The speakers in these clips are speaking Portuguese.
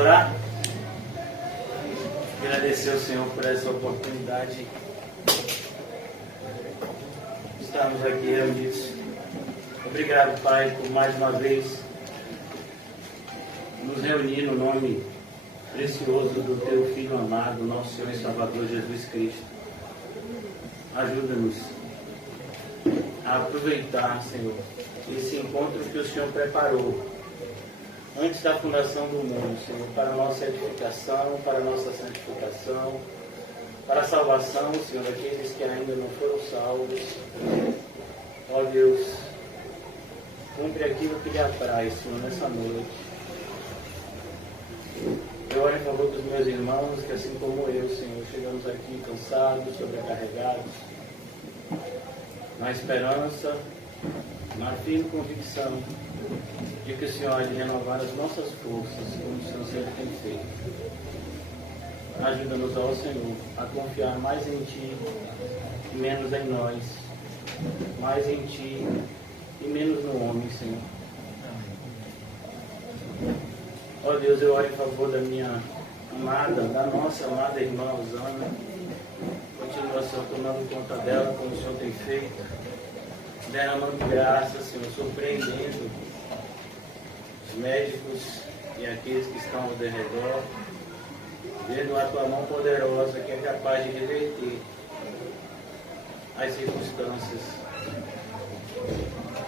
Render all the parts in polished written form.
orar? Agradecer ao Senhor por essa oportunidade de estarmos aqui reunidos. Obrigado, Pai, por mais uma vez nos reunir no nome precioso do Teu Filho amado, nosso Senhor e Salvador Jesus Cristo. Ajuda-nos a aproveitar, Senhor, esse encontro que o Senhor preparou antes da fundação do mundo, Senhor, para a nossa edificação, para a nossa santificação, para a salvação, Senhor, daqueles que ainda não foram salvos. Ó Deus, cumpre aquilo que lhe apraz, Senhor, nessa noite. Eu oro em favor dos meus irmãos, que assim como eu, Senhor, chegamos aqui cansados, sobrecarregados, na esperança, na firme convicção de que o Senhor há de renovar as nossas forças, como o Senhor sempre tem feito. Ajuda-nos, ó Senhor, a confiar mais em Ti e menos em nós, mais em Ti e menos no homem, Senhor. Ó Deus, eu oro em favor da minha amada, da nossa amada irmã Osana. Continua, Senhor, tomando conta dela, como o Senhor tem feito, derramando graça, Senhor, surpreendendo os médicos e aqueles que estão ao redor, vendo a Tua mão poderosa que é capaz de reverter as circunstâncias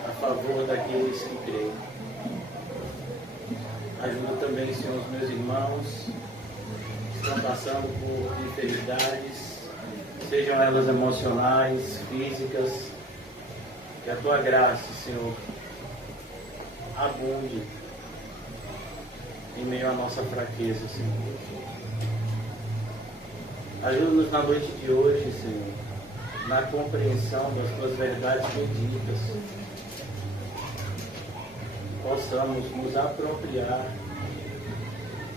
a favor daqueles que creem. Ajuda também, Senhor, os meus irmãos que estão passando por enfermidades, sejam elas emocionais, físicas, que a Tua graça, Senhor, abunde em meio à nossa fraqueza, Senhor. Ajuda-nos na noite de hoje, Senhor, na compreensão das Tuas verdades benditas. Possamos nos apropriar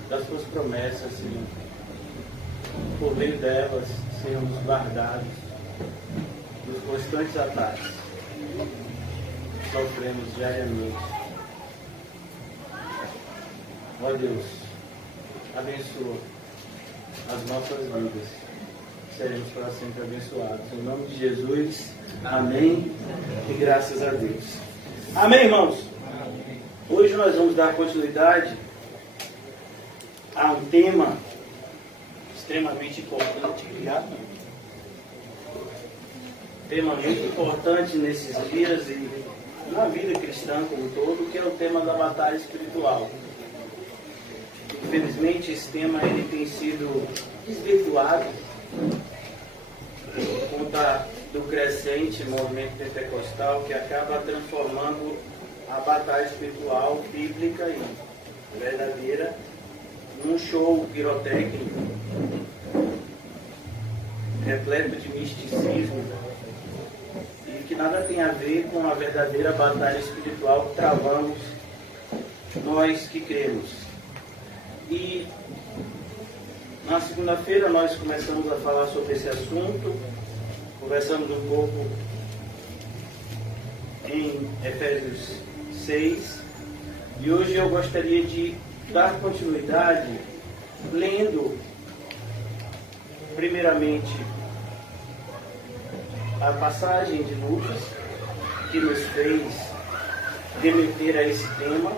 das Tuas promessas, Senhor. Por meio delas, sermos guardados dos constantes ataques que sofremos diariamente. Ó Deus, abençoa as nossas vidas. Seremos para sempre abençoados. Em nome de Jesus, amém e graças a Deus. Amém, irmãos? Hoje nós vamos dar continuidade a um tema extremamente importante, tema muito importante nesses dias e na vida cristã como um todo, que é o tema da batalha espiritual. Infelizmente esse tema ele tem sido desvirtuado por conta do crescente movimento pentecostal que acaba transformando a batalha espiritual bíblica e verdadeira num show pirotécnico repleto de misticismo e que nada tem a ver com a verdadeira batalha espiritual que travamos nós que cremos. E na segunda-feira nós começamos a falar sobre esse assunto, conversamos um pouco em Efésios 6, e hoje eu gostaria de dar continuidade lendo primeiramente a passagem de Lucas que nos fez remeter a esse tema,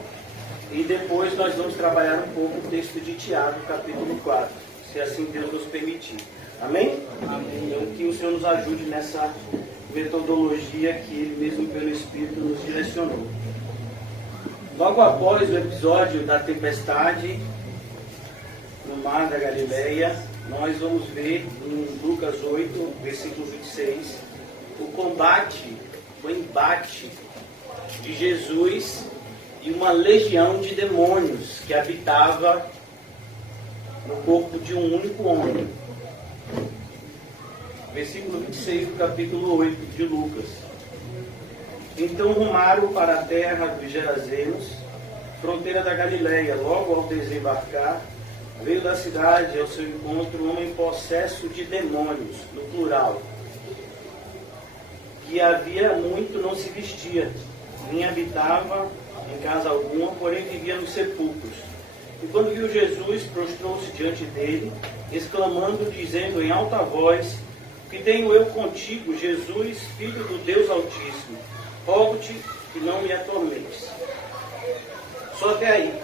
e depois nós vamos trabalhar um pouco o texto de Tiago, capítulo 4, se assim Deus nos permitir. Amém? Amém. Então que o Senhor nos ajude nessa metodologia que Ele mesmo pelo Espírito nos direcionou. Logo após o episódio da tempestade no mar da Galileia, nós vamos ver em Lucas 8, versículo 26, o embate de Jesus e uma legião de demônios que habitava no corpo de um único homem. Versículo 26 do capítulo 8 de Lucas. Então rumaram para a terra dos Gerazenos, fronteira da Galileia. Logo ao desembarcar, veio da cidade ao seu encontro um homem possesso de demônios, no plural, que havia muito não se vestia, nem habitava em casa alguma, porém vivia nos sepulcros. E quando viu Jesus, prostrou-se diante dele, exclamando, dizendo em alta voz: que tenho eu contigo, Jesus, Filho do Deus Altíssimo? Rogo-te que não me atormentes. Só até aí.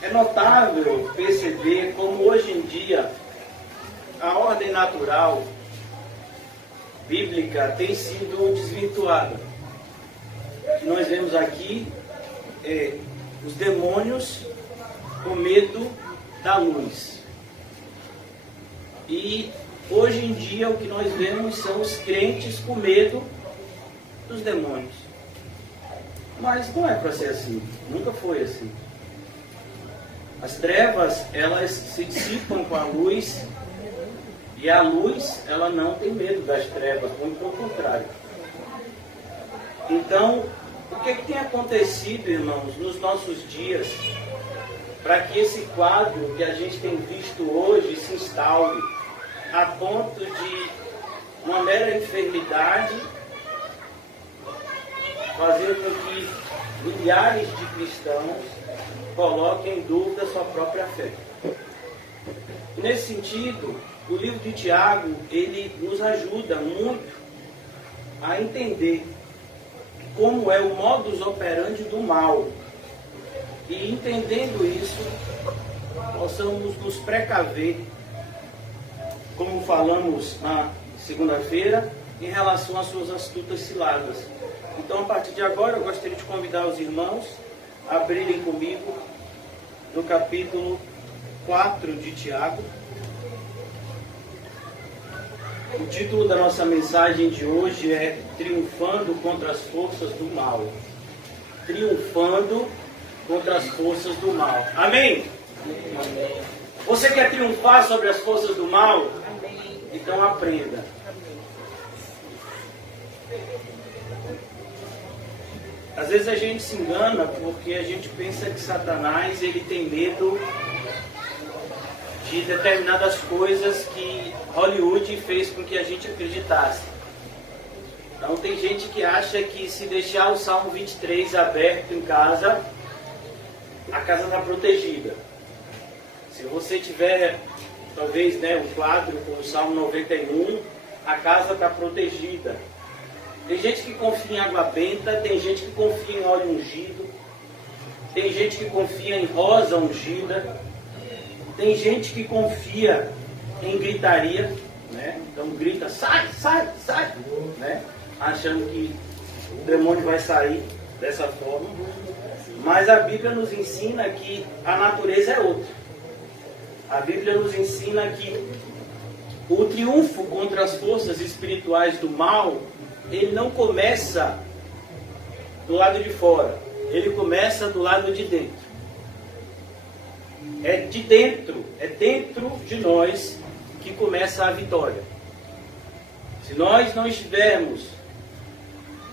É notável perceber como hoje em dia a ordem natural bíblica tem sido desvirtuada. Nós vemos aqui os demônios com medo da luz. E hoje em dia o que nós vemos são os crentes com medo dos demônios. Mas não é para ser assim, nunca foi assim. As trevas, elas se dissipam com a luz, e a luz, ela não tem medo das trevas, muito pelo contrário. Então, o que tem acontecido, irmãos, nos nossos dias, para que esse quadro que a gente tem visto hoje se instaure a ponto de uma mera enfermidade fazer com que milhares de cristãos coloquem em dúvida sua própria fé? Nesse sentido, o livro de Tiago, ele nos ajuda muito a entender como é o modus operandi do mal. E entendendo isso, possamos nos precaver, como falamos na segunda-feira, em relação às suas astutas ciladas. Então, a partir de agora, eu gostaria de convidar os irmãos a abrirem comigo no capítulo 4 de Tiago. O título da nossa mensagem de hoje é Triunfando contra as Forças do Mal. Triunfando contra as forças do mal. Amém? Amém. Você quer triunfar sobre as forças do mal? Amém. Então aprenda. Às vezes a gente se engana porque a gente pensa que Satanás ele tem medo de determinadas coisas que Hollywood fez com que a gente acreditasse. Então tem gente que acha que se deixar o Salmo 23 aberto em casa, a casa está protegida. Se você tiver, talvez, um quadro com o Salmo 91, a casa está protegida. Tem gente que confia em água benta, tem gente que confia em óleo ungido, tem gente que confia em rosa ungida, tem gente que confia em gritaria, né? Então grita, sai, sai, sai, né? Achando que o demônio vai sair dessa forma. Mas a Bíblia nos ensina que a natureza é outra. A Bíblia nos ensina que o triunfo contra as forças espirituais do mal, ele não começa do lado de fora, ele começa do lado de dentro. É dentro de nós que começa a vitória. Se nós não estivermos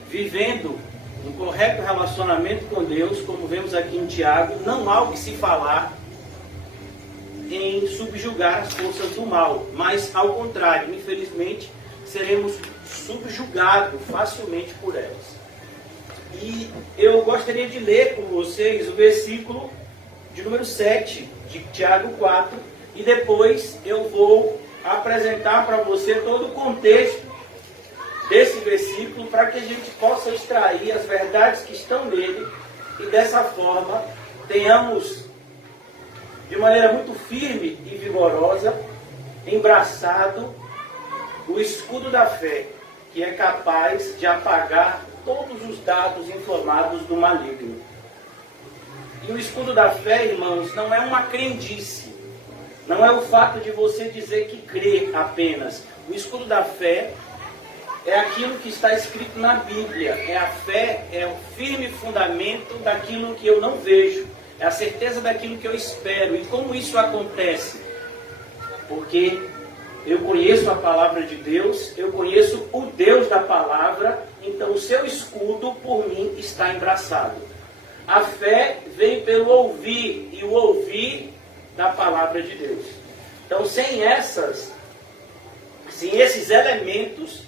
vivendo um correto relacionamento com Deus, como vemos aqui em Tiago, não há o que se falar em subjugar as forças do mal, mas ao contrário, infelizmente, seremos subjugados facilmente por elas. E eu gostaria de ler com vocês o versículo de número 7 de Tiago 4, e depois eu vou apresentar para você todo o contexto desse versículo, para que a gente possa extrair as verdades que estão nele, e dessa forma tenhamos, de maneira muito firme e vigorosa, embraçado o escudo da fé, que é capaz de apagar todos os dados inflamados do maligno. E o escudo da fé, irmãos, não é uma crendice, não é o fato de você dizer que crê apenas. O escudo da fé é aquilo que está escrito na Bíblia, é a fé, é o firme fundamento daquilo que eu não vejo, é a certeza daquilo que eu espero. E como isso acontece? Porque eu conheço a palavra de Deus, eu conheço o Deus da palavra, então o seu escudo por mim está embraçado. A fé vem pelo ouvir, e o ouvir da palavra de Deus. Então sem esses elementos,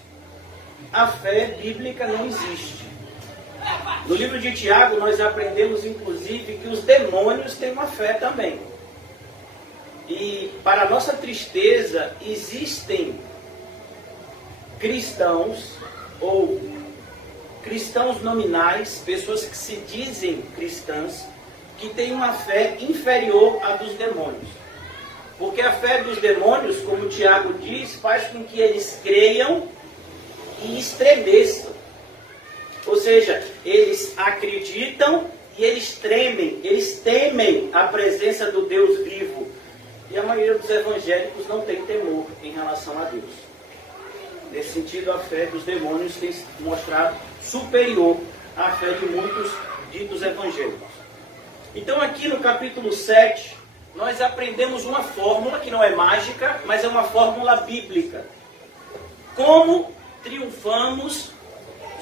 a fé bíblica não existe. No livro de Tiago, nós aprendemos, inclusive, que os demônios têm uma fé também. E, para nossa tristeza, existem cristãos, ou cristãos nominais, pessoas que se dizem cristãs, que têm uma fé inferior à dos demônios. Porque a fé dos demônios, como Tiago diz, faz com que eles creiam e estremeçam. Ou seja, eles acreditam e eles tremem, eles temem a presença do Deus vivo. E a maioria dos evangélicos não tem temor em relação a Deus. Nesse sentido, a fé dos demônios tem se mostrado superior à fé de muitos ditos evangélicos. Então, aqui no capítulo 7, nós aprendemos uma fórmula que não é mágica, mas é uma fórmula bíblica. Como triunfamos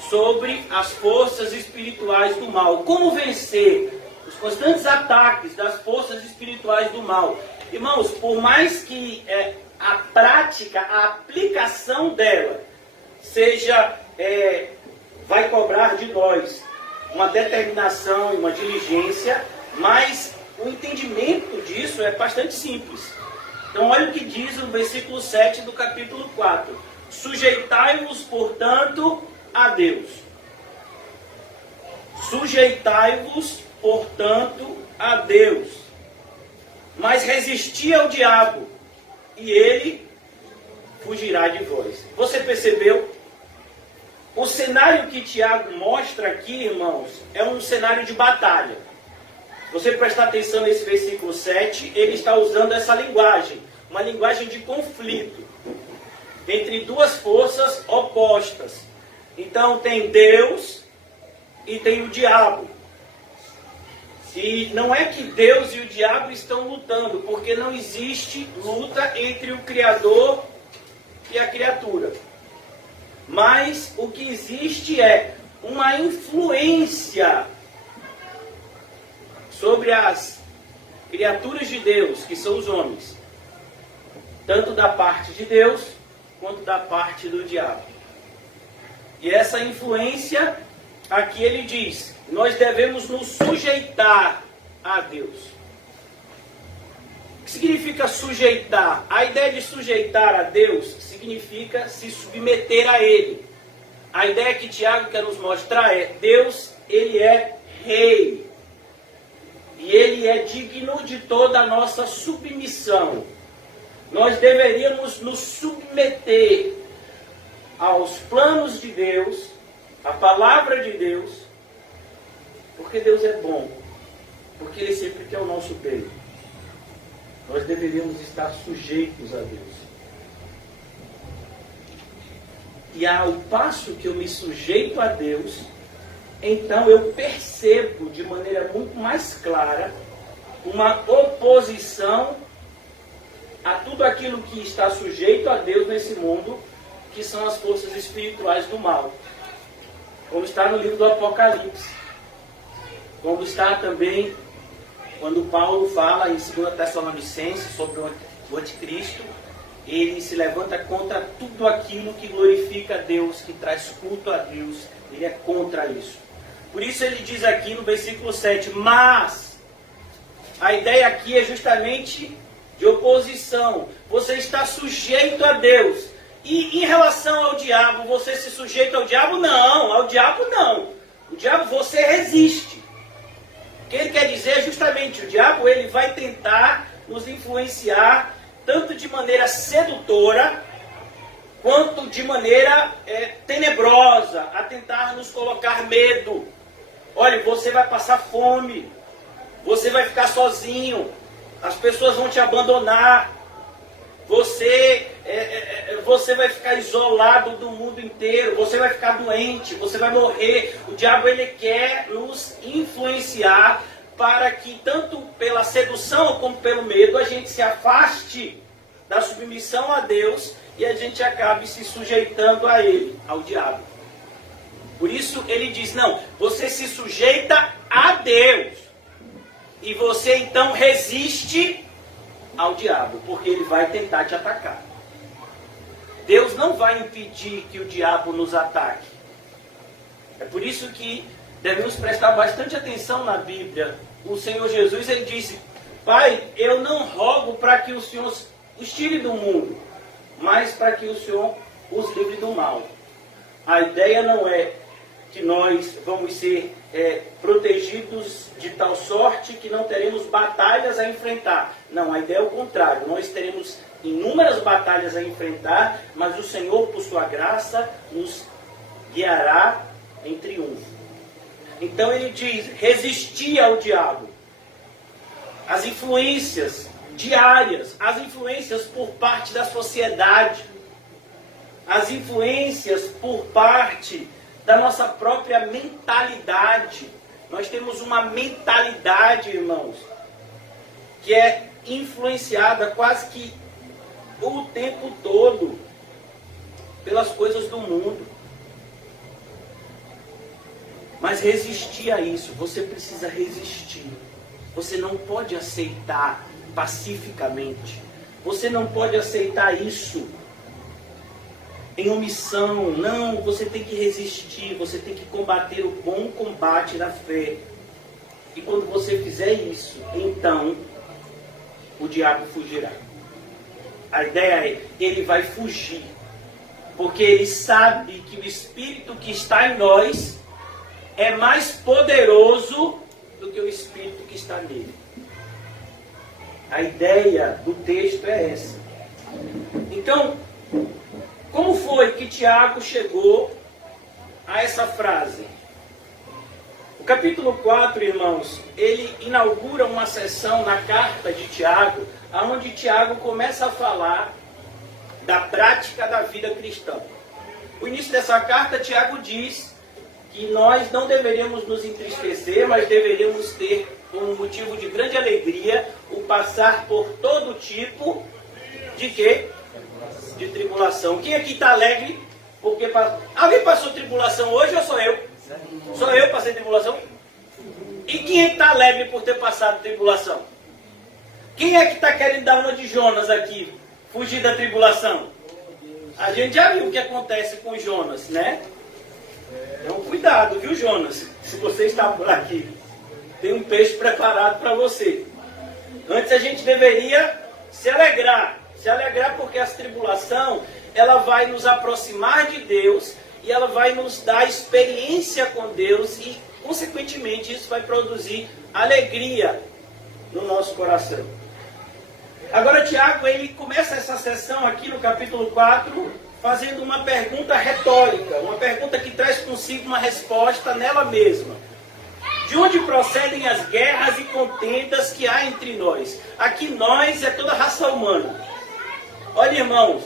sobre as forças espirituais do mal. Como vencer os constantes ataques das forças espirituais do mal. Irmãos, por mais que a prática, a aplicação dela seja, vai cobrar de nós uma determinação e uma diligência, mas o entendimento disso é bastante simples. Então olha o que diz no versículo 7 do capítulo 4. Sujeitai-vos, portanto, a Deus. Sujeitai-vos, portanto, a Deus. Mas resisti ao diabo, e ele fugirá de vós. Você percebeu? O cenário que Tiago mostra aqui, irmãos, é um cenário de batalha. Se você prestar atenção nesse versículo 7, ele está usando essa linguagem, uma linguagem de conflito, entre duas forças opostas. Então tem Deus e tem o diabo. E não é que Deus e o diabo estão lutando, porque não existe luta entre o Criador e a criatura. Mas o que existe é uma influência sobre as criaturas de Deus, que são os homens, tanto da parte de Deus quanto da parte do diabo. E essa influência, aqui ele diz, nós devemos nos sujeitar a Deus. O que significa sujeitar? A ideia de sujeitar a Deus significa se submeter a Ele. A ideia que Tiago quer nos mostrar é, Deus, Ele é Rei. E Ele é digno de toda a nossa submissão. Nós deveríamos nos submeter aos planos de Deus, à palavra de Deus, porque Deus é bom, porque Ele sempre quer o nosso bem. Nós deveríamos estar sujeitos a Deus. E ao passo que eu me sujeito a Deus, então eu percebo de maneira muito mais clara uma oposição a tudo aquilo que está sujeito a Deus nesse mundo, que são as forças espirituais do mal. Como está no livro do Apocalipse. Como está também quando Paulo fala em 2 Tessalonicenses sobre o anticristo, ele se levanta contra tudo aquilo que glorifica a Deus, que traz culto a Deus, ele é contra isso. Por isso ele diz aqui no versículo 7, mas a ideia aqui é justamente de oposição. Você está sujeito a Deus. E em relação ao diabo, você se sujeita ao diabo? Não, ao diabo não. O diabo você resiste. O que ele quer dizer é justamente, o diabo ele vai tentar nos influenciar tanto de maneira sedutora, quanto de maneira tenebrosa, a tentar nos colocar medo. Olha, você vai passar fome, você vai ficar sozinho, as pessoas vão te abandonar, você vai ficar isolado do mundo inteiro, você vai ficar doente, você vai morrer. O diabo ele quer nos influenciar para que tanto pela sedução como pelo medo a gente se afaste da submissão a Deus e a gente acabe se sujeitando a ele, ao diabo. Por isso ele diz, não, você se sujeita a Deus e você então resiste ao diabo, porque ele vai tentar te atacar. Deus não vai impedir que o diabo nos ataque. É por isso que devemos prestar bastante atenção na Bíblia. O Senhor Jesus, ele disse: Pai, eu não rogo para que o Senhor os tire do mundo, mas para que o Senhor os livre do mal. A ideia não é que nós vamos ser protegidos de tal sorte que não teremos batalhas a enfrentar. Não, a ideia é o contrário. Nós teremos inúmeras batalhas a enfrentar, mas o Senhor, por sua graça, nos guiará em triunfo. Então ele diz: resistir ao diabo. As influências diárias, as influências por parte da sociedade, as influências por parte da nossa própria mentalidade. Nós temos uma mentalidade, irmãos, que é influenciada quase que o tempo todo pelas coisas do mundo. Mas resistir a isso, você precisa resistir. Você não pode aceitar pacificamente. Você não pode aceitar isso em omissão. Não, você tem que resistir, você tem que combater o bom combate da fé. E quando você fizer isso, então o diabo fugirá. A ideia é, ele vai fugir, porque ele sabe que o Espírito que está em nós é mais poderoso do que o Espírito que está nele. A ideia do texto é essa. Então, como foi que Tiago chegou a essa frase? O capítulo 4, irmãos, ele inaugura uma sessão na carta de Tiago, onde Tiago começa a falar da prática da vida cristã. O início dessa carta, Tiago diz que nós não deveríamos nos entristecer, mas deveríamos ter um motivo de grande alegria o passar por todo tipo de quê? De tribulação. Quem aqui está alegre? Porque alguém passou tribulação hoje ou sou eu? Sou eu que passei tribulação? E quem é que está alegre por ter passado tribulação? Quem é que está querendo dar uma de Jonas aqui? Fugir da tribulação? A gente já viu o que acontece com Jonas, né? Então cuidado, viu, Jonas? Se você está por aqui, tem um peixe preparado para você. Antes a gente deveria se alegrar porque essa tribulação, ela vai nos aproximar de Deus e ela vai nos dar experiência com Deus e, consequentemente, isso vai produzir alegria no nosso coração. Agora, Tiago, ele começa essa sessão aqui no capítulo 4, fazendo uma pergunta retórica, uma pergunta que traz consigo uma resposta nela mesma. De onde procedem as guerras e contendas que há entre nós? Aqui nós é toda a raça humana. Olha, irmãos,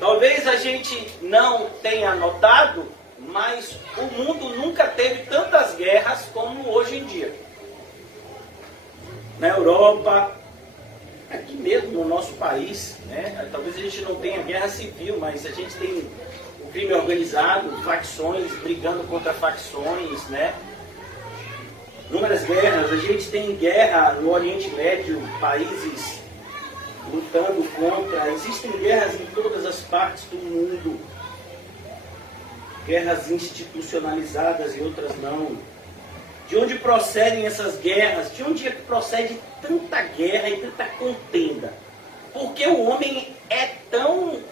talvez a gente não tenha notado, mas o mundo nunca teve tantas guerras como hoje em dia. Na Europa, aqui mesmo no nosso país, né? Talvez a gente não tenha guerra civil, mas a gente tem o crime organizado, facções brigando contra facções, né? Inúmeras guerras. A gente tem guerra no Oriente Médio, países lutando contra. Existem guerras em todas as partes do mundo. Guerras institucionalizadas e outras não. De onde procedem essas guerras? De onde é que procede tanta guerra e tanta contenda? Porque o homem é tão,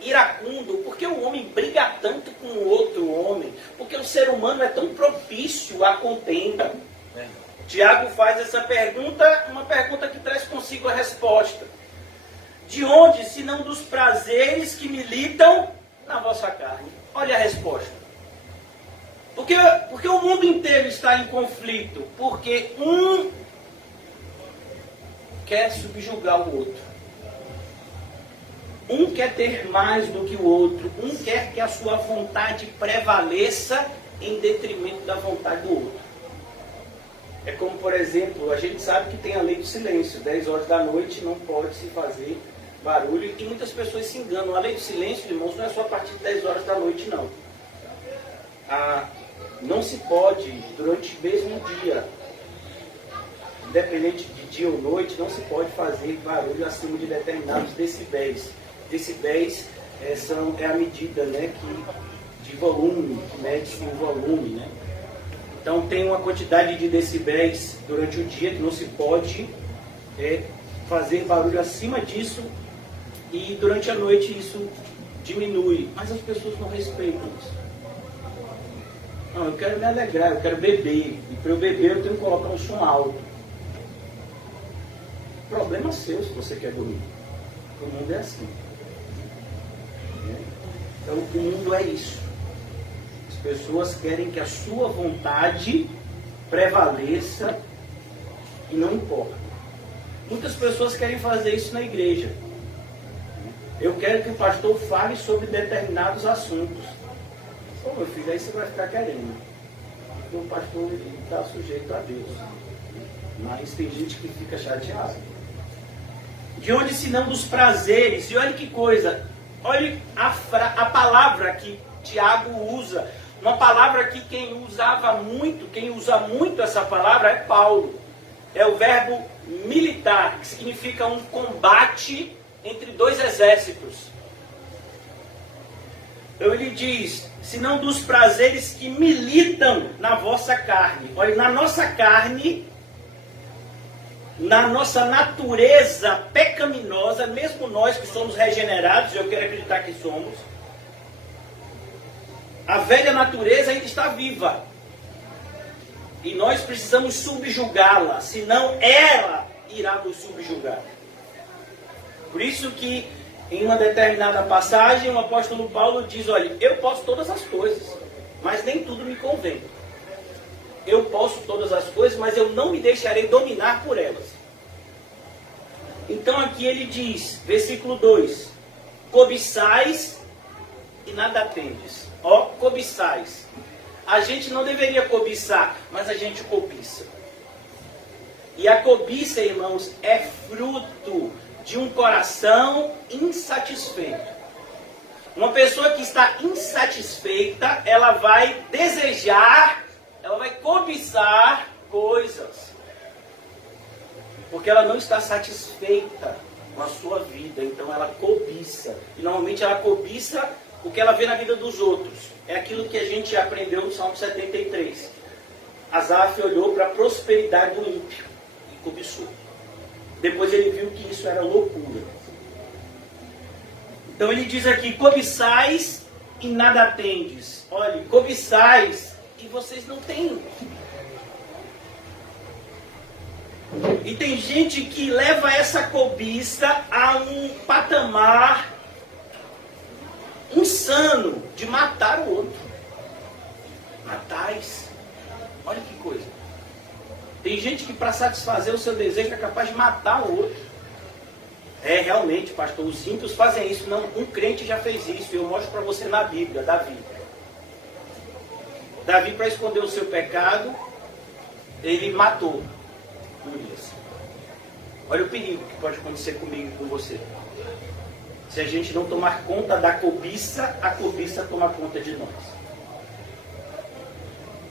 iracundo? Porque o homem briga tanto com o outro homem? Porque o ser humano é tão propício à contenda? Tiago faz essa pergunta, uma pergunta que traz consigo a resposta. De onde, se não dos prazeres que militam na vossa carne? Olha a resposta. Porque o mundo inteiro está em conflito. Porque um quer subjugar o outro. Um quer ter mais do que o outro. Um quer que a sua vontade prevaleça em detrimento da vontade do outro. É como, por exemplo, a gente sabe que tem a lei do silêncio. 10 horas da noite não pode se fazer barulho. E muitas pessoas se enganam. A lei do silêncio, irmãos, não é só a partir de 10 horas da noite, não. Não se pode, durante mesmo um dia, independente de dia ou noite, não se pode fazer barulho acima de determinados decibéis. Decibéis é a medida, né, de volume, que mede-se o volume, né? Então tem uma quantidade de decibéis durante o dia que não se pode fazer barulho acima disso, e durante a noite isso diminui, mas as pessoas não respeitam isso. Não, eu quero me alegrar, eu quero beber, e para eu beber eu tenho que colocar um som alto. Problema seu se você quer dormir. O mundo é assim. Então o mundo é isso. As pessoas querem que a sua vontade prevaleça e não importa. Muitas pessoas querem fazer isso na igreja. Eu quero que o pastor fale sobre determinados assuntos. Pô, meu filho, aí você vai ficar querendo. Porque o pastor está sujeito a Deus. Mas tem gente que fica chateada. De onde senão dos prazeres? E olha que coisa. Olha a palavra que Tiago usa. Uma palavra que quem usa muito essa palavra é Paulo. É o verbo militar, que significa um combate entre dois exércitos. Então ele diz, senão dos prazeres que militam na vossa carne. Olha, na nossa carne, na nossa natureza pecaminosa, mesmo nós que somos regenerados, eu quero acreditar que somos, a velha natureza ainda está viva. E nós precisamos subjugá-la, senão ela irá nos subjugar. Por isso que, em uma determinada passagem, o apóstolo Paulo diz, olha, eu posso todas as coisas, mas nem tudo me convém. Eu posso todas as coisas, mas eu não me deixarei dominar por elas. Então aqui ele diz, versículo 2, cobiçais e nada tendes. Ó, cobiçais. A gente não deveria cobiçar, mas a gente cobiça. E a cobiça, irmãos, é fruto de um coração insatisfeito. Uma pessoa que está insatisfeita, ela vai desejar, ela vai cobiçar coisas. Porque ela não está satisfeita com a sua vida, então ela cobiça. E normalmente ela cobiça o que ela vê na vida dos outros. É aquilo que a gente aprendeu no Salmo 73. Asaf olhou para a prosperidade do ímpio e cobiçou. Depois ele viu que isso era loucura. Então ele diz aqui, cobiçais e nada tendes. Olha, cobiçais e vocês não têm. E tem gente que leva essa cobiça a um patamar insano de matar o outro. Matais. Olha que coisa. Tem gente que para satisfazer o seu desejo é capaz de matar o outro. É, realmente, pastor, os ímpios fazem isso. Não, um crente já fez isso. Eu mostro para você na Bíblia, Davi. Davi, para esconder o seu pecado, ele matou Urias. Olha o perigo que pode acontecer comigo e com você. Se a gente não tomar conta da cobiça, a cobiça toma conta de nós.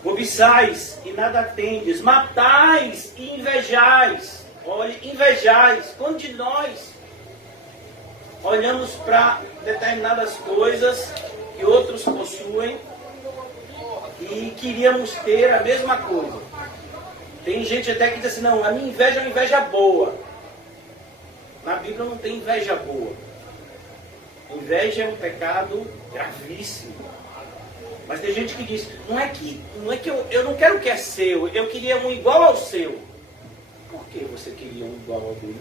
Cobiçais e nada tendes, matais e invejais. Olha, invejais. Quando de nós olhamos para determinadas coisas que outros possuem e queríamos ter a mesma coisa. Tem gente até que diz assim, não, a minha inveja é uma inveja boa. Na Bíblia não tem inveja boa. Inveja é um pecado gravíssimo. Mas tem gente que diz, não é que eu não quero o que é seu, eu queria um igual ao seu. Por que você queria um igual ao dele?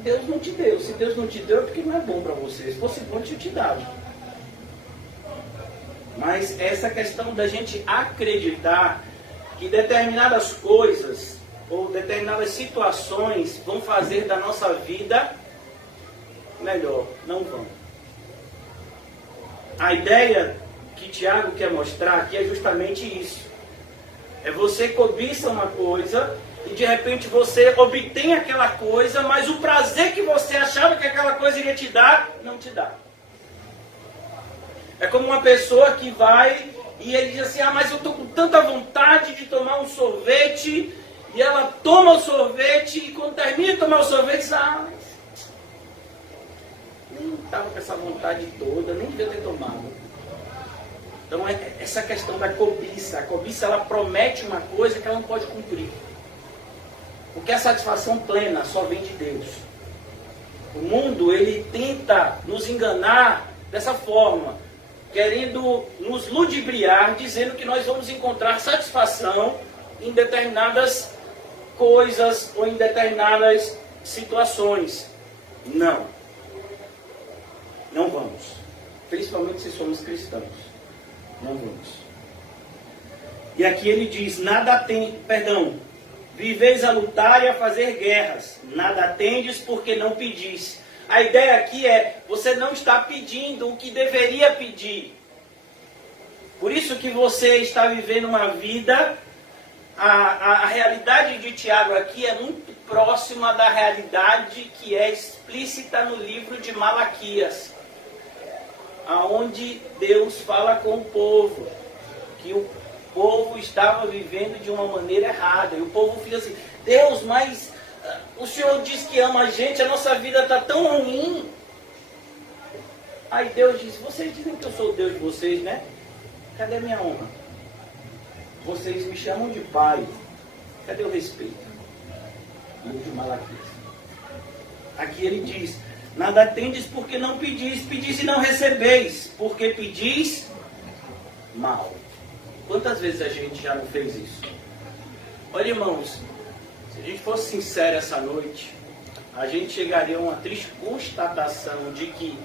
Deus não te deu. Se Deus não te deu, é porque não é bom para você. Se fosse bom, eu te dava. Mas essa questão da gente acreditar que determinadas coisas ou determinadas situações vão fazer da nossa vida melhor, não vão. A ideia que Tiago quer mostrar aqui é justamente isso. É você cobiça uma coisa e de repente você obtém aquela coisa, mas o prazer que você achava que aquela coisa iria te dar, não te dá. É como uma pessoa que vai e ele diz assim, mas eu estou com tanta vontade de tomar um sorvete, e ela toma o sorvete e quando termina de tomar o sorvete, diz, nem estava com essa vontade toda, nem devia ter tomado. Então, essa questão da cobiça. A cobiça, ela promete uma coisa que ela não pode cumprir. Porque a satisfação plena só vem de Deus. O mundo, ele tenta nos enganar dessa forma, querendo nos ludibriar, dizendo que nós vamos encontrar satisfação em determinadas coisas ou em determinadas situações. Não. Não vamos. Principalmente se somos cristãos. Não vamos. E aqui ele diz, viveis a lutar e a fazer guerras, nada tendes porque não pedis. A ideia aqui é, você não está pedindo o que deveria pedir. Por isso que você está vivendo uma vida, a realidade de Tiago aqui é muito próxima da realidade que é explícita no livro de Malaquias, aonde Deus fala com o povo, que o povo estava vivendo de uma maneira errada. E o povo fica assim, Deus, mas o Senhor diz que ama a gente, a nossa vida está tão ruim. Aí Deus diz, vocês dizem que eu sou o Deus de vocês, né? Cadê a minha honra? Vocês me chamam de pai. Cadê o respeito? Livro de Malaquias. Aqui ele diz, nada tendes porque não pedis, pedis e não recebeis, porque pedis mal. Quantas vezes a gente já não fez isso? Olha, irmãos, se a gente fosse sincero essa noite, a gente chegaria a uma triste constatação de que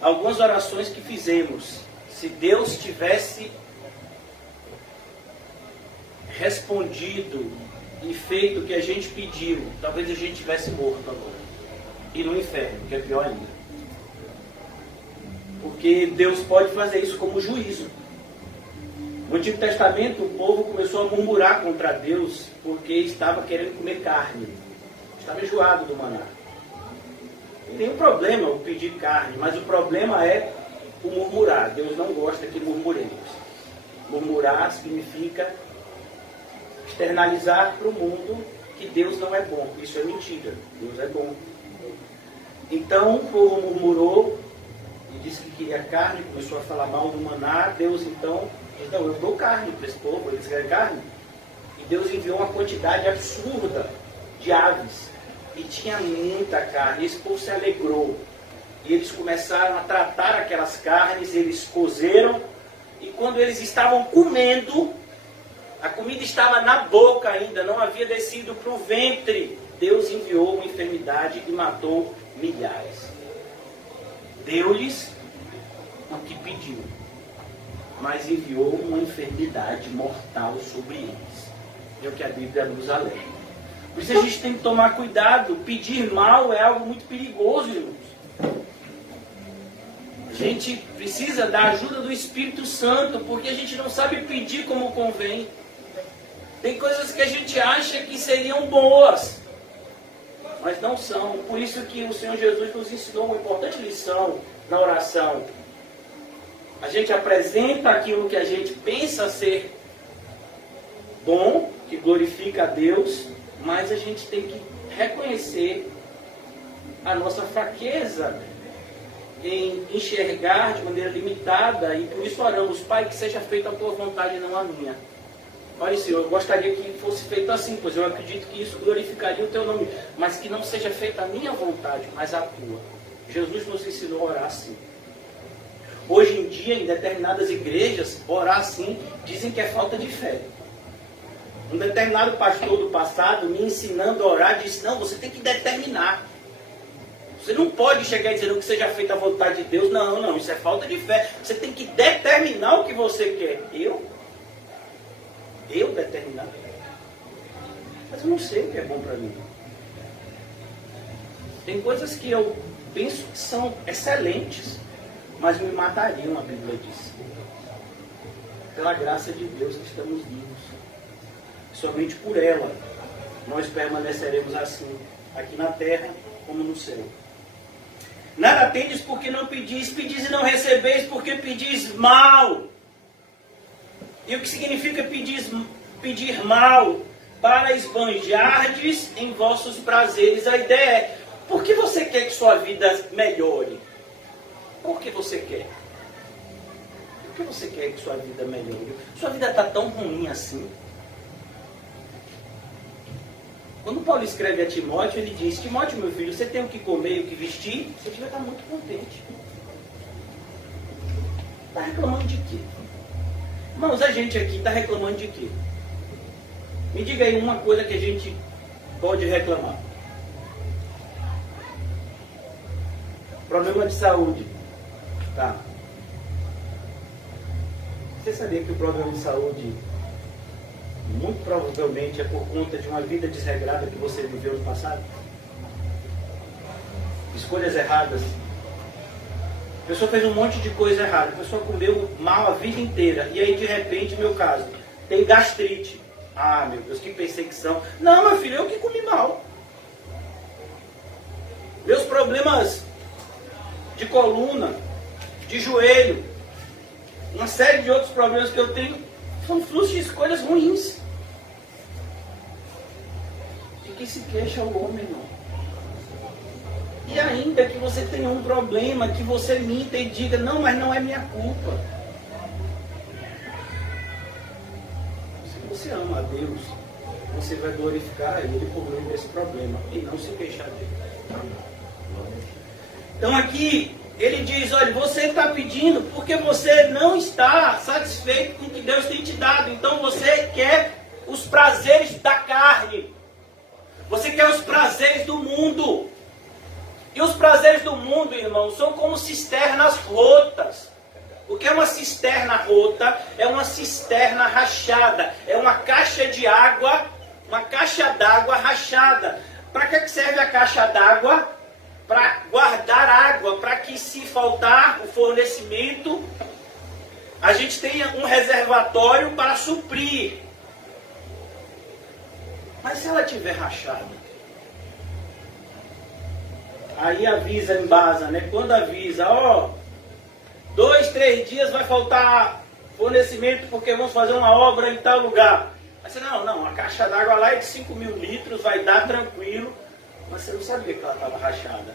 algumas orações que fizemos, se Deus tivesse respondido e feito o que a gente pediu, talvez a gente tivesse morto agora. E no inferno, que é pior ainda. Porque Deus pode fazer isso como juízo. No Antigo Testamento, o povo começou a murmurar contra Deus porque estava querendo comer carne. Estava enjoado do maná. Não tem um problema o pedir carne, mas o problema é o murmurar. Deus não gosta que murmuremos. Murmurar significa externalizar para o mundo que Deus não é bom. Isso é mentira. Deus é bom. Então o povo murmurou e disse que queria carne, começou a falar mal do maná. Deus então disse, não, eu dou carne para esse povo, eles querem carne. E Deus enviou uma quantidade absurda de aves. E tinha muita carne. Esse povo se alegrou. E eles começaram a tratar aquelas carnes, eles cozeram. E quando eles estavam comendo, a comida estava na boca ainda, não havia descido para o ventre. Deus enviou uma enfermidade e matou milhares. Deu-lhes o que pediu, mas enviou uma enfermidade mortal sobre eles. É o que a Bíblia nos alerta. Por isso a gente tem que tomar cuidado. Pedir mal é algo muito perigoso, irmãos. A gente precisa da ajuda do Espírito Santo, porque a gente não sabe pedir como convém. Tem coisas que a gente acha que seriam boas, mas não são. Por isso que o Senhor Jesus nos ensinou uma importante lição na oração. A gente apresenta aquilo que a gente pensa ser bom, que glorifica a Deus, mas a gente tem que reconhecer a nossa fraqueza em enxergar de maneira limitada, e por isso oramos, Pai, que seja feita a tua vontade e não a minha. Olha, Senhor, eu gostaria que fosse feito assim, pois eu acredito que isso glorificaria o teu nome, mas que não seja feita a minha vontade, mas a tua. Jesus nos ensinou a orar assim. Hoje em dia, em determinadas igrejas, orar assim, dizem que é falta de fé. Um determinado pastor do passado, me ensinando a orar, disse, não, você tem que determinar. Você não pode chegar dizendo que seja feita a vontade de Deus. Não, não, isso é falta de fé. Você tem que determinar o que você quer. Eu determinar? Mas eu não sei o que é bom para mim. Tem coisas que eu penso que são excelentes, mas me matariam, a Bíblia diz. Pela graça de Deus que estamos vivos. Somente por ela nós permaneceremos assim, aqui na terra como no céu. Nada tendes porque não pedis, pedis e não recebeis porque pedis mal. E o que significa pedir mal? Para esbanjardes em vossos prazeres. A ideia é, por que você quer que sua vida melhore? Por que você quer? que você quer que sua vida melhore? Sua vida está tão ruim assim. Quando Paulo escreve a Timóteo, ele diz: Timóteo, meu filho, você tem o que comer e o que vestir, você devia estar muito contente. Está reclamando de quê? Irmãos, a gente aqui está reclamando de quê? Me diga aí uma coisa que a gente pode reclamar. Problema de saúde. Tá. Você sabia que o problema de saúde muito provavelmente é por conta de uma vida desregrada que você viveu no passado? Escolhas erradas. A pessoa fez um monte de coisa errada. A pessoa comeu mal a vida inteira. E aí, de repente, meu caso, tem gastrite. Ah, meu Deus, que perseguição. Não, meu filho, eu que comi mal. Meus problemas de coluna, de joelho, uma série de outros problemas que eu tenho, são frutos de escolhas ruins. De que se queixa o homem, não? E ainda que você tenha um problema, que você minta e diga: não, mas não é minha culpa. Se você ama a Deus, você vai glorificar Ele por meio desse problema e não se queixar dele. Então aqui ele diz: olha, você está pedindo porque você não está satisfeito com o que Deus tem te dado. Então você quer os prazeres da carne. Você quer os prazeres do mundo. E os prazeres do mundo, irmãos, são como cisternas rotas. O que é uma cisterna rota? É uma cisterna rachada. É uma caixa de água, uma caixa d'água rachada. Para que serve a caixa d'água? Para guardar água, para que se faltar o fornecimento, a gente tenha um reservatório para suprir. Mas se ela estiver rachada, aí avisa, embasa, né? Quando avisa, 2, 3 dias vai faltar fornecimento porque vamos fazer uma obra em tal lugar. Aí você, não, a caixa d'água lá é de 5.000 litros, vai dar tranquilo. Mas você não sabia que ela estava rachada.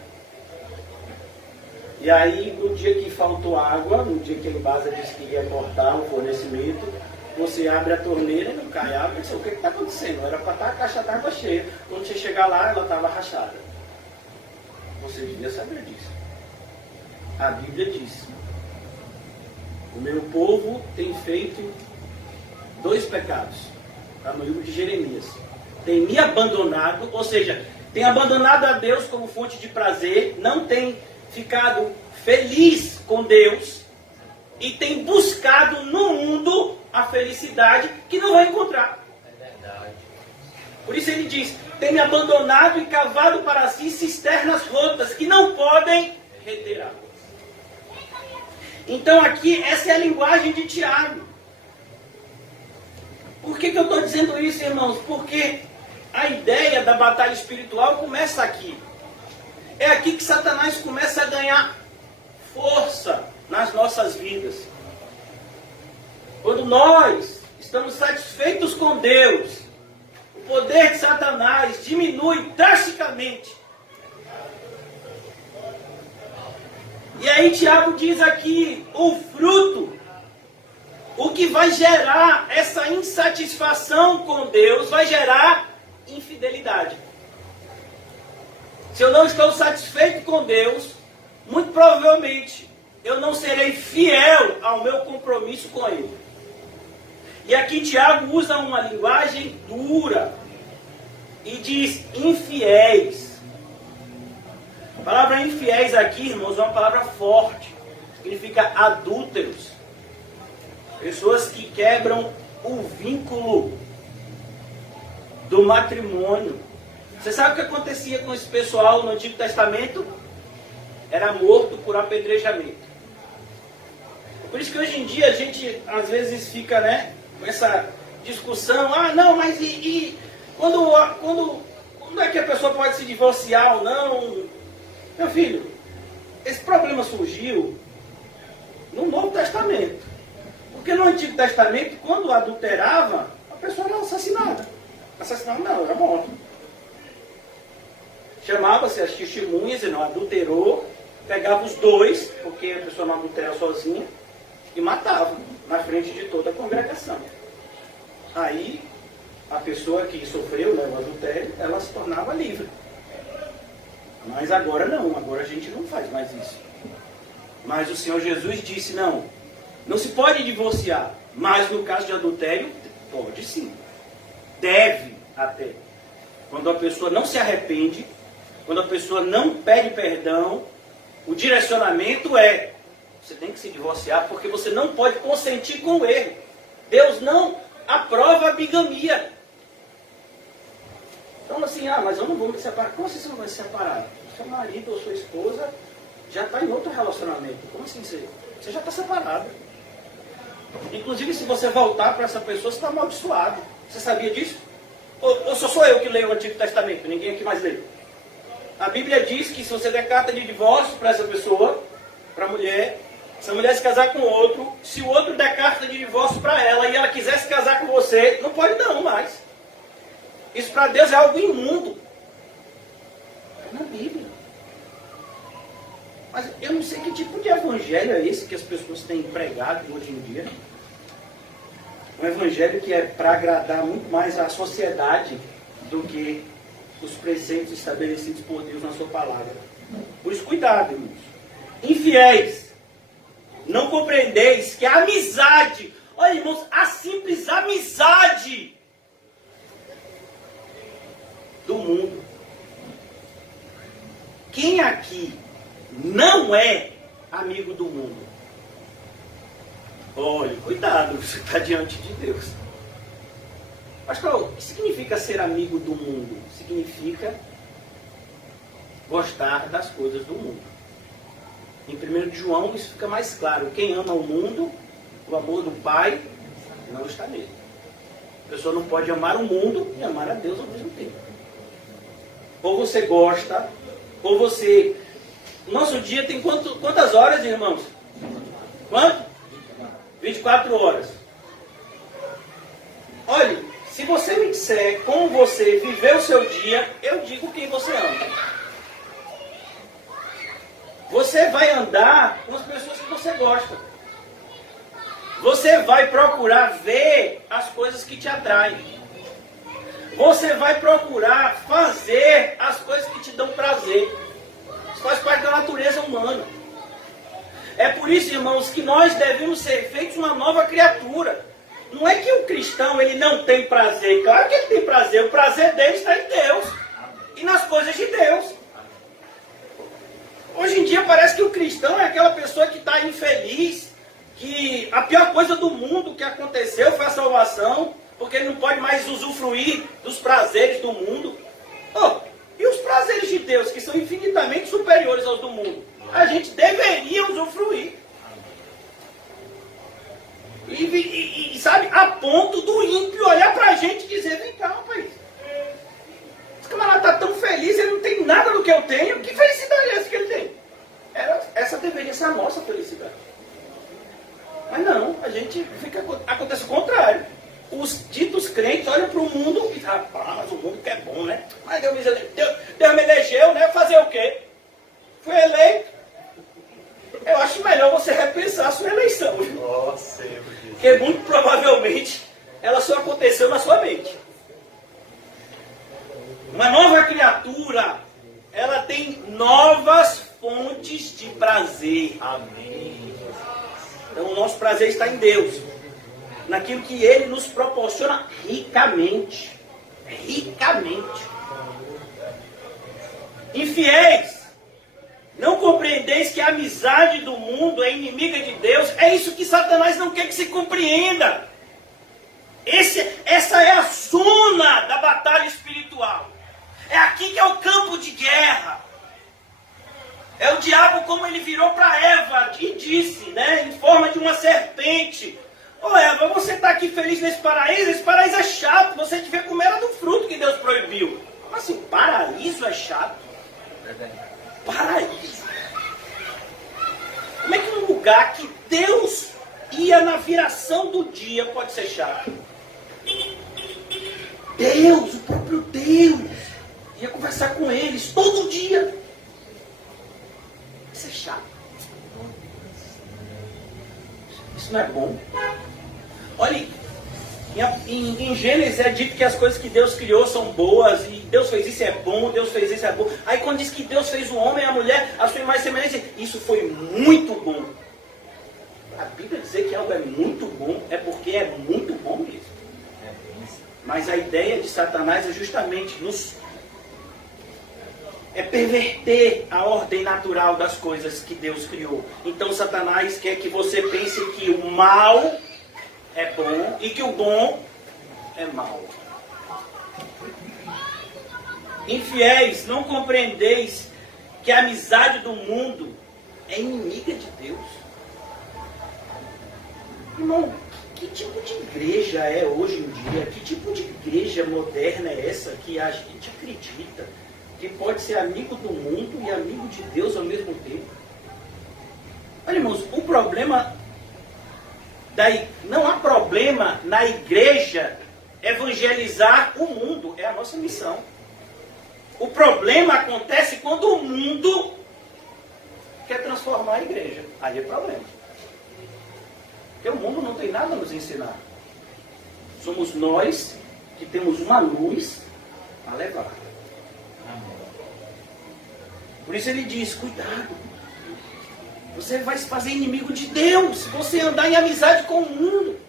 E aí, no dia que faltou água, no dia que a embasa disse que ia cortar o fornecimento, você abre a torneira e não cai água. E você, o que está acontecendo? Era para estar a caixa d'água cheia. Quando você chegar lá, ela estava rachada. Você devia saber disso. A Bíblia diz: o meu povo tem feito 2 pecados. Está no livro de Jeremias. Tem me abandonado, ou seja, tem abandonado a Deus como fonte de prazer, não tem ficado feliz com Deus e tem buscado no mundo a felicidade que não vai encontrar. É verdade. Por isso ele diz: tem me abandonado e cavado para si cisternas rotas que não podem reter água. Então aqui, essa é a linguagem de Tiago. Por que eu estou dizendo isso, irmãos? Porque a ideia da batalha espiritual começa aqui. É aqui que Satanás começa a ganhar força nas nossas vidas. Quando nós estamos satisfeitos com Deus, o poder de Satanás diminui drasticamente. E aí Tiago diz aqui, o fruto, o que vai gerar essa insatisfação com Deus, vai gerar infidelidade. Se eu não estou satisfeito com Deus, muito provavelmente eu não serei fiel ao meu compromisso com Ele. E aqui Tiago usa uma linguagem dura e diz infiéis. A palavra infiéis aqui, irmãos, é uma palavra forte. Significa adúlteros. Pessoas que quebram o vínculo do matrimônio. Você sabe o que acontecia com esse pessoal no Antigo Testamento? Era morto por apedrejamento. Por isso que hoje em dia a gente às vezes fica, com essa discussão. Não, mas quando é que a pessoa pode se divorciar ou não? Meu filho, esse problema surgiu no Novo Testamento. Porque no Antigo Testamento, quando adulterava, a pessoa era assassinada. Assassinada não, era morta. Chamava-se as testemunhas e não adulterou, pegava os 2, porque a pessoa não adultera sozinha, e matavam na frente de toda a congregação. Aí, a pessoa que sofreu, né, o adultério, ela se tornava livre. Mas agora não, agora a gente não faz mais isso. Mas o Senhor Jesus disse, não se pode divorciar, mas no caso de adultério, pode sim. Deve até. Quando a pessoa não se arrepende, quando a pessoa não pede perdão, o direcionamento é, você tem que se divorciar porque você não pode consentir com o erro. Deus não aprova a bigamia. Então assim, mas eu não vou me separar. Como assim você não vai se separar? Seu marido ou sua esposa já está em outro relacionamento. Como assim você já está separado? Inclusive, se você voltar para essa pessoa, você está amaldiçoado. Você sabia disso? Ou só sou eu que leio o Antigo Testamento? Ninguém aqui mais lê. A Bíblia diz que se você der carta de divórcio para essa pessoa, para a mulher, se a mulher se casar com outro, se o outro der carta de divórcio para ela e ela quiser se casar com você, não pode não mais. Isso para Deus é algo imundo. É na Bíblia. Mas eu não sei que tipo de evangelho é esse que as pessoas têm pregado hoje em dia. Um evangelho que é para agradar muito mais a sociedade do que os preceitos estabelecidos por Deus na sua palavra. Por isso, cuidado, irmãos. Infiéis, não compreendeis que a amizade, olha, irmãos, a simples amizade do mundo. Quem aqui não é amigo do mundo? Olha, cuidado, você está diante de Deus. Pastor, o que significa ser amigo do mundo? Significa gostar das coisas do mundo. Em 1 João isso fica mais claro. Quem ama o mundo, o amor do Pai não está nele. A pessoa não pode amar o mundo e amar a Deus ao mesmo tempo. Ou você gosta, ou você... Nosso dia tem quantas horas, irmãos? Quanto? 24 horas. Olha, se você me disser como você viveu o seu dia, eu digo quem você ama. Você vai andar com as pessoas que você gosta. Você vai procurar ver as coisas que te atraem. Você vai procurar fazer as coisas que te dão prazer. Isso faz parte da natureza humana. É por isso, irmãos, que nós devemos ser feitos uma nova criatura. Não é que o cristão ele não tem prazer. Claro que ele tem prazer. O prazer dele está em Deus. E nas coisas de Deus. Hoje em dia parece que o cristão é aquela pessoa que está infeliz. Que a pior coisa do mundo que aconteceu foi a salvação. Porque ele não pode mais usufruir dos prazeres do mundo. E os prazeres de Deus, que são infinitamente superiores aos do mundo? A gente deveria usufruir. E sabe, a ponto do ímpio olhar pra gente e dizer, vem cá, rapaz. Esse camarada está tão feliz, ele não tem nada do que eu tenho. Que felicidade é essa que ele tem? Essa deveria ser a nossa felicidade. Mas não, a gente acontece o contrário. Os ditos crentes olham para o mundo e rapaz, mas o mundo que é bom, né? Mas Deus me elegeu, né? Fazer o quê? Fui eleito. Eu acho melhor você repensar a sua eleição. Nossa, porque muito provavelmente ela só aconteceu na sua mente. Uma nova criatura, ela tem novas fontes de prazer. Amém. Então o nosso prazer está em Deus. Naquilo que Ele nos proporciona ricamente. Ricamente. Infiéis, não compreendeis que a amizade do mundo é inimiga de Deus? É isso que Satanás não quer que se compreenda. Essa é a zona da batalha espiritual. É aqui que é o campo de guerra. É o diabo como ele virou para Eva e disse, né, em forma de uma serpente: ô Eva, você está aqui feliz nesse paraíso? Esse paraíso é chato, você devia comer do fruto que Deus proibiu. Mas assim, paraíso é chato? Paraíso. Como é que um lugar que Deus ia na viração do dia pode ser chato? Deus, o próprio Deus, ia conversar com eles todo dia. Isso é chato. Isso não é bom. Olha, em Gênesis é dito que as coisas que Deus criou são boas, e Deus fez isso é bom, Deus fez isso é bom. Aí quando diz que Deus fez o homem e a mulher, a sua imagem e semelhança, isso foi muito bom. A Bíblia dizer que algo é muito bom, é porque é muito bom mesmo. Mas a ideia de Satanás é justamente perverter a ordem natural das coisas que Deus criou. Então Satanás quer que você pense que o mal é bom e que o bom é mal. Infiéis, não compreendeis que a amizade do mundo é inimiga de Deus? Irmão, que tipo de igreja é hoje em dia? Que tipo de igreja moderna é essa que a gente acredita que pode ser amigo do mundo e amigo de Deus ao mesmo tempo? Olha, irmãos, o problema não há problema na igreja evangelizar o mundo, é a nossa missão. O problema acontece quando o mundo quer transformar a igreja. Aí é problema. Porque o mundo não tem nada a nos ensinar. Somos nós que temos uma luz a levar. Por isso ele diz, cuidado. Você vai se fazer inimigo de Deus se você andar em amizade com o mundo.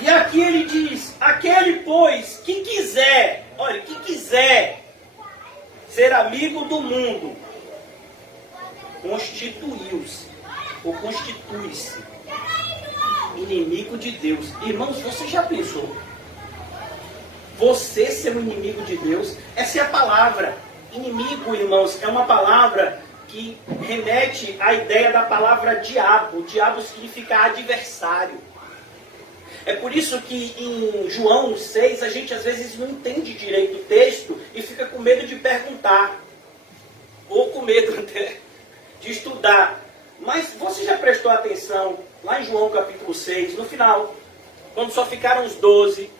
E aqui ele diz, aquele pois que quiser, olha, que quiser ser amigo do mundo, constituiu-se, ou constitui-se, inimigo de Deus. Irmãos, você já pensou? Você ser um inimigo de Deus? Essa é a palavra. Inimigo, irmãos, é uma palavra que remete à ideia da palavra diabo. Diabo significa adversário. É por isso que em João 6 a gente às vezes não entende direito o texto e fica com medo de perguntar. Ou com medo até de estudar. Mas você já prestou atenção lá em João capítulo 6, no final, quando só ficaram os 12,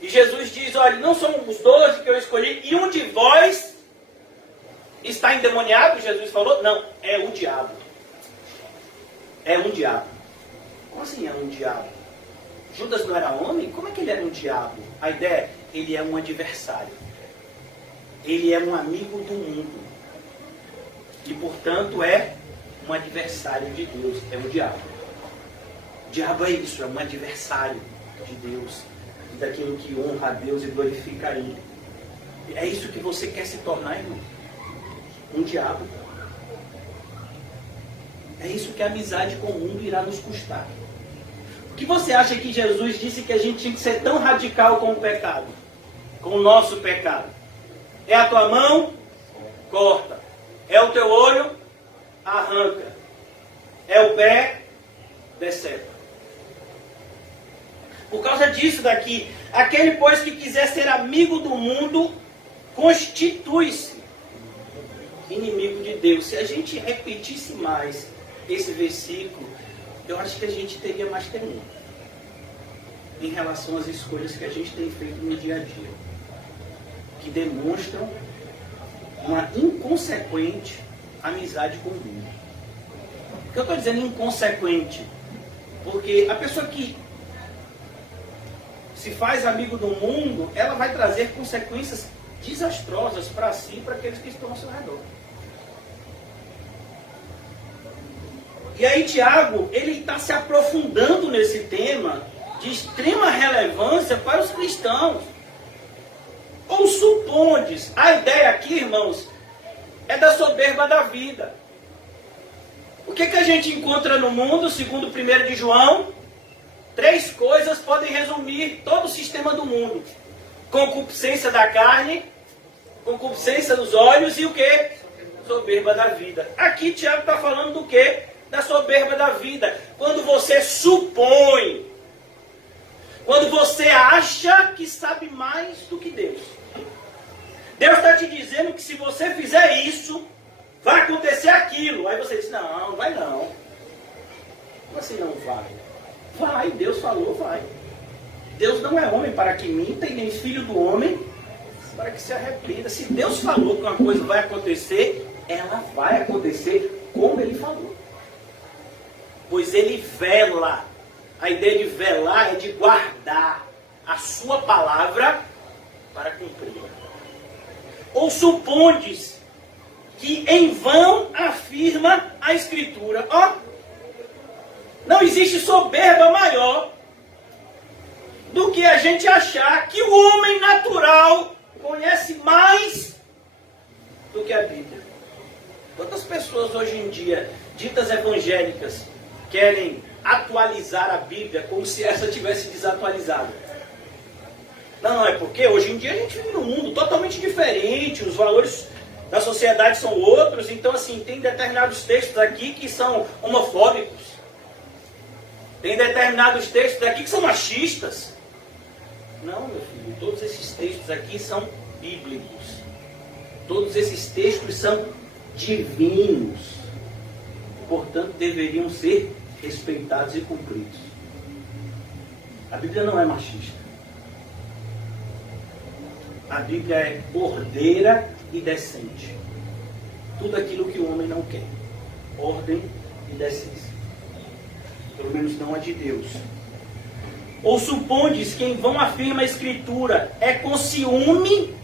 e Jesus diz, olha, não são os 12 que eu escolhi, e um de vós está endemoniado, Jesus falou, não, é o diabo. É um diabo. Como assim é um diabo? Judas não era homem? Como é que ele era um diabo? A ideia é, ele é um adversário. Ele é um amigo do mundo. E, portanto, é um adversário de Deus. É o diabo. O diabo é isso, é um adversário de Deus. Daquilo que honra a Deus e glorifica a Ele. É isso que você quer se tornar, irmão? Um diabo. É isso que a amizade com o mundo irá nos custar. Por que você acha que Jesus disse que a gente tinha que ser tão radical com o pecado? Com o nosso pecado? É a tua mão? Corta. É o teu olho? Arranca. É o pé? Decepa. Por causa disso daqui, aquele pois que quiser ser amigo do mundo, constitui-se inimigo de Deus. Se a gente repetisse mais esse versículo, eu acho que a gente teria mais temor em relação às escolhas que a gente tem feito no dia a dia, que demonstram uma inconsequente amizade com o mundo. Por que eu estou dizendo inconsequente? Porque a pessoa que se faz amigo do mundo, ela vai trazer consequências desastrosas para si e para aqueles que estão ao seu redor. E aí Tiago, ele está se aprofundando nesse tema de extrema relevância para os cristãos. Ou supondes, a ideia aqui, irmãos, é da soberba da vida. O que a gente encontra no mundo, segundo 1 de João? 3 coisas podem resumir todo o sistema do mundo. Concupiscência da carne, concupiscência dos olhos e o quê? Soberba da vida. Aqui Tiago está falando do quê? Da soberba da vida. Quando você supõe, quando você acha que sabe mais do que Deus. Deus está te dizendo que se você fizer isso, vai acontecer aquilo. Aí você diz, não, vai não. Como assim não vai? Vai, Deus falou, vai. Deus não é homem para que minta e nem filho do homem para que se arrependa. Se Deus falou que uma coisa vai acontecer, ela vai acontecer como Ele falou. pois ele vela. A ideia de velar é de guardar a sua palavra para cumpri-la. Ou supondes que em vão afirma a Escritura. Não existe soberba maior do que a gente achar que o homem natural conhece mais do que a Bíblia. Quantas pessoas hoje em dia, ditas evangélicas, querem atualizar a Bíblia como se essa tivesse desatualizada? Não, é porque hoje em dia a gente vive num mundo totalmente diferente, os valores da sociedade são outros, então assim, tem determinados textos aqui que são homofóbicos, tem determinados textos aqui que são machistas. Não, meu filho, todos esses textos aqui são bíblicos, todos esses textos são divinos, portanto deveriam ser respeitados e cumpridos. A Bíblia não é machista. A Bíblia é ordeira e decente. Tudo aquilo que o homem não quer. Ordem e decência. Pelo menos não a de Deus. Ou supondes que em vão afirma a Escritura, é com ciúme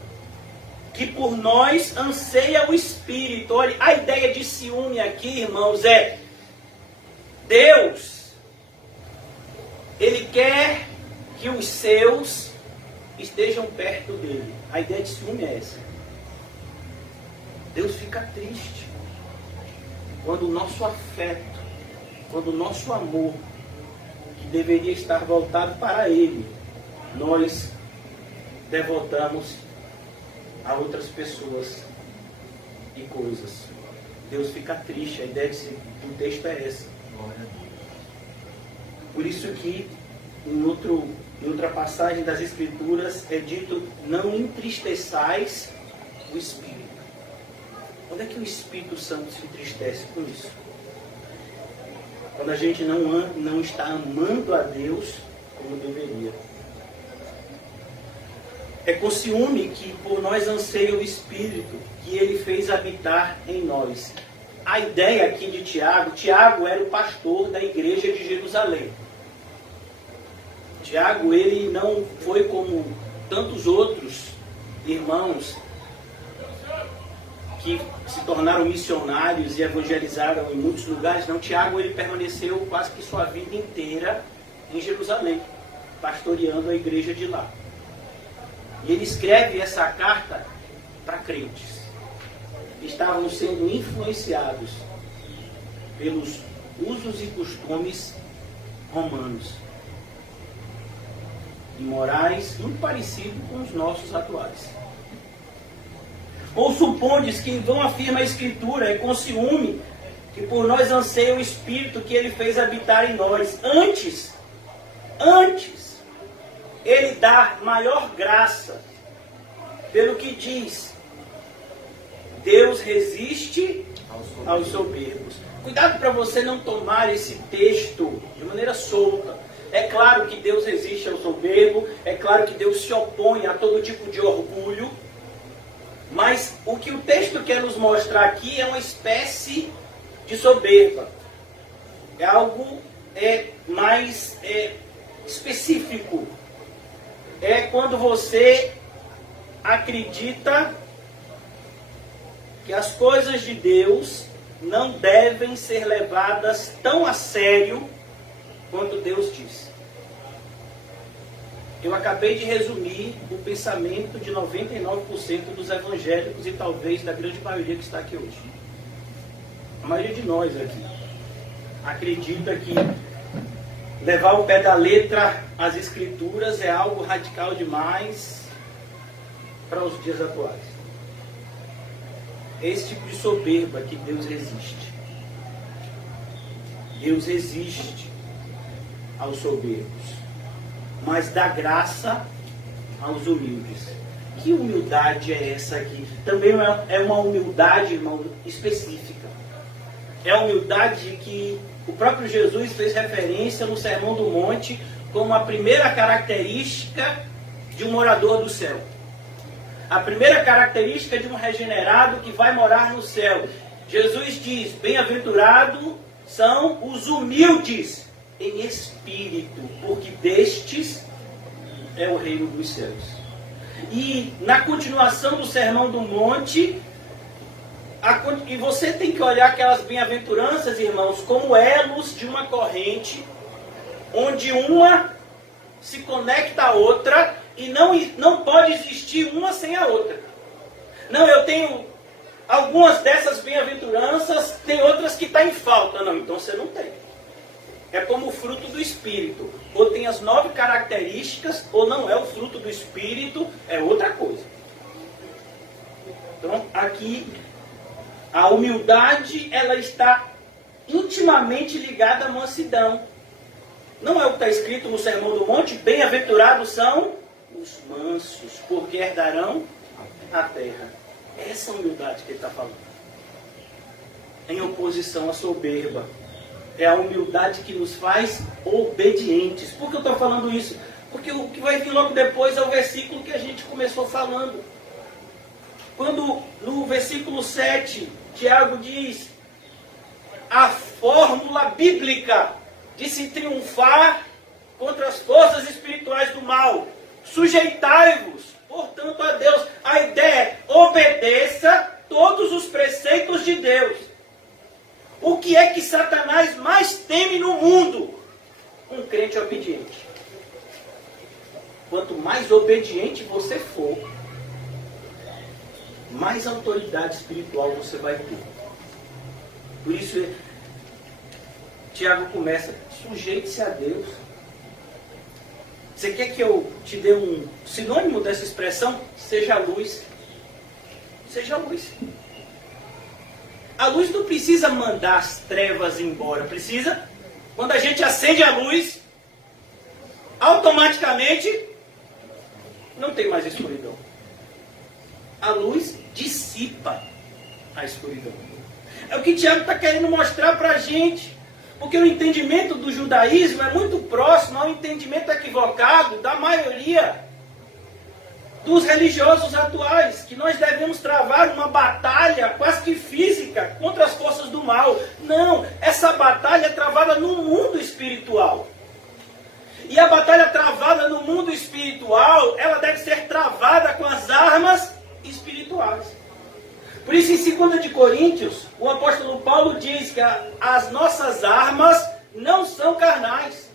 que por nós anseia o Espírito. Olha, a ideia de ciúme aqui, irmãos, é Deus, Ele quer que os seus estejam perto dele. A ideia de ciúme é essa. Deus fica triste quando o nosso afeto, quando o nosso amor, que deveria estar voltado para Ele, nós devotamos a outras pessoas e coisas. Deus fica triste. A ideia do texto é essa. Por isso que em outra passagem das Escrituras é dito: não entristeçais o Espírito. Quando é que o Espírito Santo se entristece com isso? Quando a gente não está amando a Deus como deveria. É com ciúme que por nós anseia o Espírito que Ele fez habitar em nós. A ideia aqui de Tiago era o pastor da igreja de Jerusalém. Tiago, ele não foi como tantos outros irmãos que se tornaram missionários e evangelizaram em muitos lugares. Não, Tiago, ele permaneceu quase que sua vida inteira em Jerusalém, pastoreando a igreja de lá. E ele escreve essa carta para crentes que estavam sendo influenciados pelos usos e costumes romanos, imorais, muito parecido com os nossos atuais. Ou supondes que em vão afirma a Escritura, é com ciúme que por nós anseia o Espírito que Ele fez habitar em nós. Antes, Ele dá maior graça, pelo que diz: Deus resiste aos soberbos. Cuidado para você não tomar esse texto de maneira solta. É claro que Deus resiste ao soberbo, é claro que Deus se opõe a todo tipo de orgulho, mas o que o texto quer nos mostrar aqui é uma espécie de soberba. É algo mais específico. É quando você acredita que as coisas de Deus não devem ser levadas tão a sério quanto Deus diz. Eu acabei de resumir o pensamento de 99% dos evangélicos e talvez da grande maioria que está aqui hoje. A maioria de nós aqui acredita que levar o pé da letra às Escrituras é algo radical demais para os dias atuais. É esse tipo de soberba que Deus resiste. Deus resiste aos soberbos, mas dá graça aos humildes. Que humildade é essa aqui? Também é uma humildade, irmão, específica. É a humildade que o próprio Jesus fez referência no Sermão do Monte como a primeira característica de um morador do céu. A primeira característica de um regenerado que vai morar no céu. Jesus diz: bem-aventurado são os humildes em espírito, porque destes é o reino dos céus. E na continuação do Sermão do Monte, e você tem que olhar aquelas bem-aventuranças, irmãos, como elos de uma corrente, onde uma se conecta à outra e não pode existir uma sem a outra. Não, eu tenho algumas dessas bem-aventuranças, tem outras que estão em falta. Não, então você não tem. É como o fruto do Espírito. Ou tem as 9 características, ou não é o fruto do Espírito, é outra coisa. Então, aqui, a humildade, ela está intimamente ligada à mansidão. Não é o que está escrito no Sermão do Monte? Bem-aventurados são os mansos, porque herdarão a terra. Essa é a humildade que ele está falando. Em oposição à soberba. É a humildade que nos faz obedientes. Por que eu estou falando isso? Porque o que vai vir logo depois é o versículo que a gente começou falando. Quando no versículo 7, Tiago diz a fórmula bíblica de se triunfar contra as forças espirituais do mal. Sujeitai-vos, portanto, a Deus. A ideia é obedeça todos os preceitos de Deus. O que é que Satanás mais teme no mundo? Um crente obediente. Quanto mais obediente você for, mais autoridade espiritual você vai ter. Por isso, Tiago começa, sujeite-se a Deus. Você quer que eu te dê um sinônimo dessa expressão? Seja a luz. Seja a luz. A luz não precisa mandar as trevas embora. Precisa? Quando a gente acende a luz, automaticamente não tem mais escuridão. A luz dissipa a escuridão. É o que Tiago está querendo mostrar para a gente. Porque o entendimento do judaísmo é muito próximo ao entendimento equivocado da maioria dos religiosos atuais, que nós devemos travar uma batalha quase que física contra as forças do mal. Não, essa batalha é travada no mundo espiritual. E a batalha travada no mundo espiritual, ela deve ser travada com as armas espirituais. Por isso, em 2 de Coríntios, o apóstolo Paulo diz que as nossas armas não são carnais.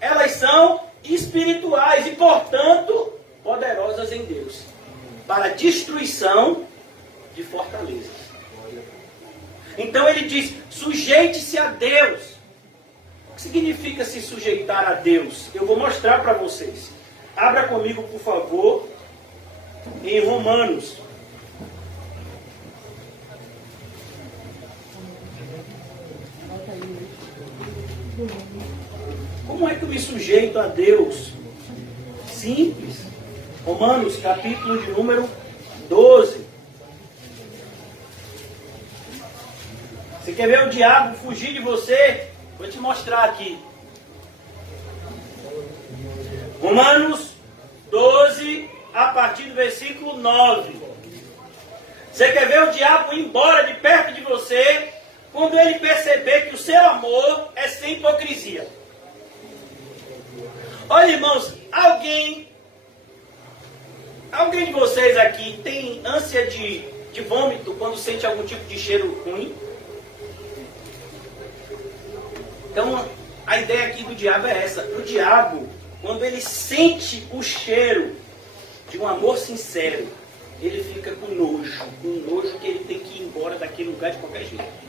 Elas são espirituais e, portanto, poderosas em Deus, para destruição de fortalezas. Então ele diz, sujeite-se a Deus. O que significa se sujeitar a Deus? Eu vou mostrar para vocês. Abra comigo, por favor, em Romanos. Como é que eu me sujeito a Deus? Simples. Romanos, capítulo de número 12. Você quer ver o diabo fugir de você? Vou te mostrar aqui. Romanos 12, a partir do versículo 9. Você quer ver o diabo ir embora de perto de você quando ele perceber que o seu amor é sem hipocrisia? Olha, irmãos, alguém de vocês aqui tem ânsia de vômito quando sente algum tipo de cheiro ruim? Então, a ideia aqui do diabo é essa. O diabo, quando ele sente o cheiro de um amor sincero, ele fica com nojo que ele tem que ir embora daquele lugar de qualquer jeito.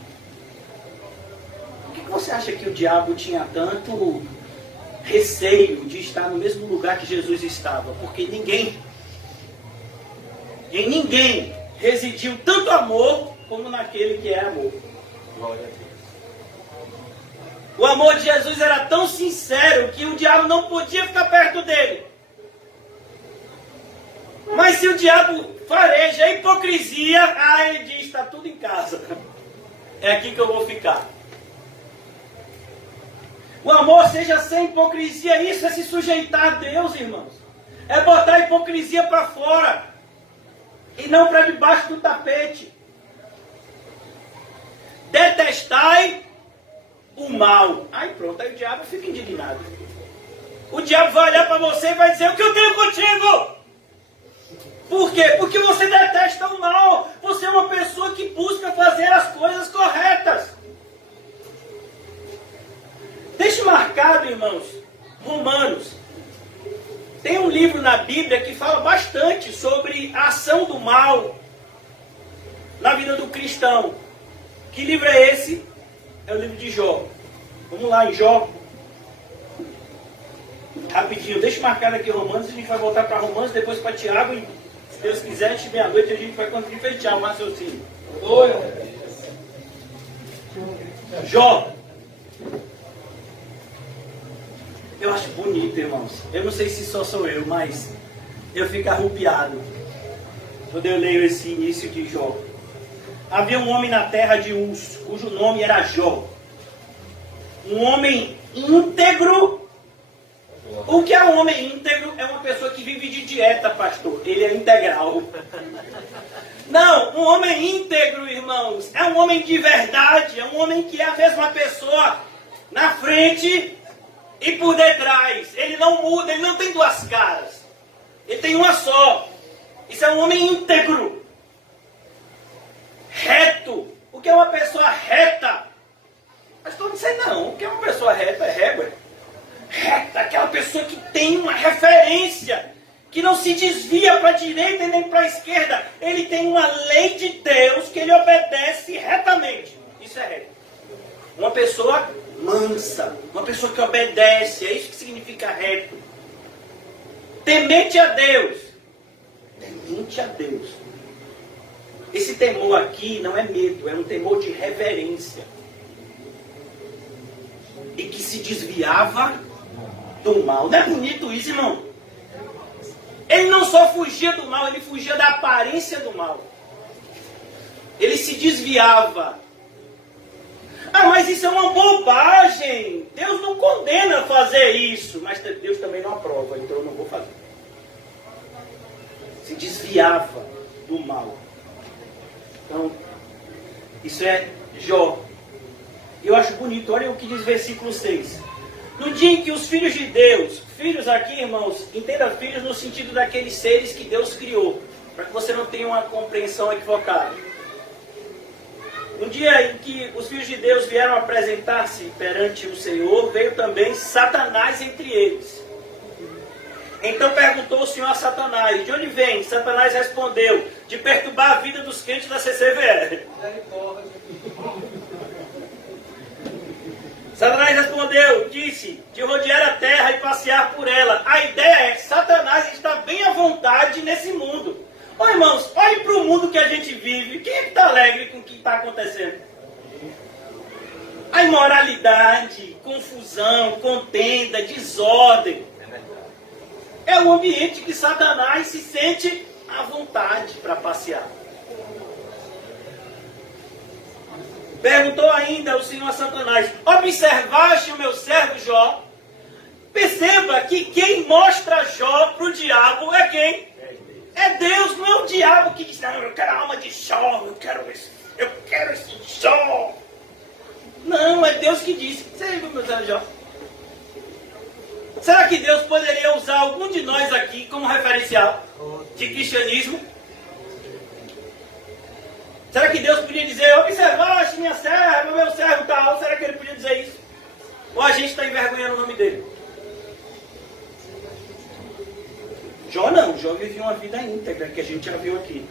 Por que você acha que o diabo tinha tanto receio de estar no mesmo lugar que Jesus estava? Porque ninguém residiu tanto amor como naquele que é amor. Glória a Deus. O amor de Jesus era tão sincero que o diabo não podia ficar perto dele. Mas se o diabo fareja a hipocrisia, ele diz, está tudo em casa. É aqui que eu vou ficar. O amor seja sem hipocrisia, isso é se sujeitar a Deus, irmãos. É botar a hipocrisia para fora e não para debaixo do tapete. Detestai o mal. Aí pronto, aí o diabo fica indignado. O diabo vai olhar para você e vai dizer: o que eu tenho contigo? Por quê? Porque você detesta o mal. Você é uma pessoa que busca fazer as coisas corretas. Deixe marcado, irmãos, Romanos. Tem um livro na Bíblia que fala bastante sobre a ação do mal na vida do cristão. Que livro é esse? É o livro de Jó. Vamos lá em Jó. Rapidinho, deixa marcado aqui Romanos. A gente vai voltar para Romanos, depois para Tiago. E se Deus quiser, antes de meia-noite a gente vai conseguir fechar o raciocínio. Oi. Jó. Eu acho bonito, irmãos. Eu não sei se só sou eu, mas eu fico arrupiado quando eu leio esse início de Jó. Havia um homem na terra de Uz, cujo nome era Jó. Um homem íntegro. O que é um homem íntegro? É uma pessoa que vive de dieta, pastor. Ele é integral. Não, um homem íntegro, irmãos, é um homem de verdade. É um homem que é a mesma pessoa na frente e por detrás. Ele não muda, ele não tem duas caras. Ele tem uma só. Isso é um homem íntegro. Reto. O que é uma pessoa reta? Mas estou dizendo não. O que é uma pessoa reta é régua. Reta, aquela pessoa que tem uma referência, que não se desvia para a direita e nem para a esquerda. Ele tem uma lei de Deus que ele obedece retamente. Isso é reto. Uma pessoa mansa, uma pessoa que obedece, é isso que significa reto. Temente a Deus. Temente a Deus. Esse temor aqui não é medo, é um temor de reverência. E que se desviava do mal. Não é bonito isso, irmão? Ele não só fugia do mal, ele fugia da aparência do mal. Ele se desviava. Ah, mas isso é uma bobagem. Deus não condena fazer isso. Mas Deus também não aprova, então eu não vou fazer. Se desviava do mal. Então, isso é Jó. Eu acho bonito, olha o que diz versículo 6. No dia em que os filhos de Deus, filhos aqui, irmãos, entenda filhos no sentido daqueles seres que Deus criou, para que você não tenha uma compreensão equivocada. No dia em que os filhos de Deus vieram apresentar-se perante o Senhor, veio também Satanás entre eles. Então perguntou o Senhor a Satanás: de onde vem? Satanás respondeu: de perturbar a vida dos crentes da CCVR. Satanás respondeu, disse, de rodear a terra e passear por ela. A ideia é que Satanás está bem à vontade nesse mundo. Ô irmãos, olhe para o mundo que a gente vive. Quem é que está alegre com o que está acontecendo? A imoralidade, confusão, contenda, desordem. É o ambiente que Satanás se sente à vontade para passear. Perguntou ainda o Senhor a Satanás: observaste o meu servo Jó? Perceba que quem mostra Jó para o diabo é quem? É Deus, não é o diabo que diz: não, eu quero a alma de Jó, eu quero esse Jó. Não, é Deus que diz: você viu meu servo Jó? Será que Deus poderia usar algum de nós aqui como referencial de cristianismo? Será que Deus podia dizer: observaste minha serva, meu servo tal? Será que ele podia dizer isso? Ou a gente está envergonhando o nome dele? Jó não, Jó vivia uma vida íntegra, que a gente já viu aqui.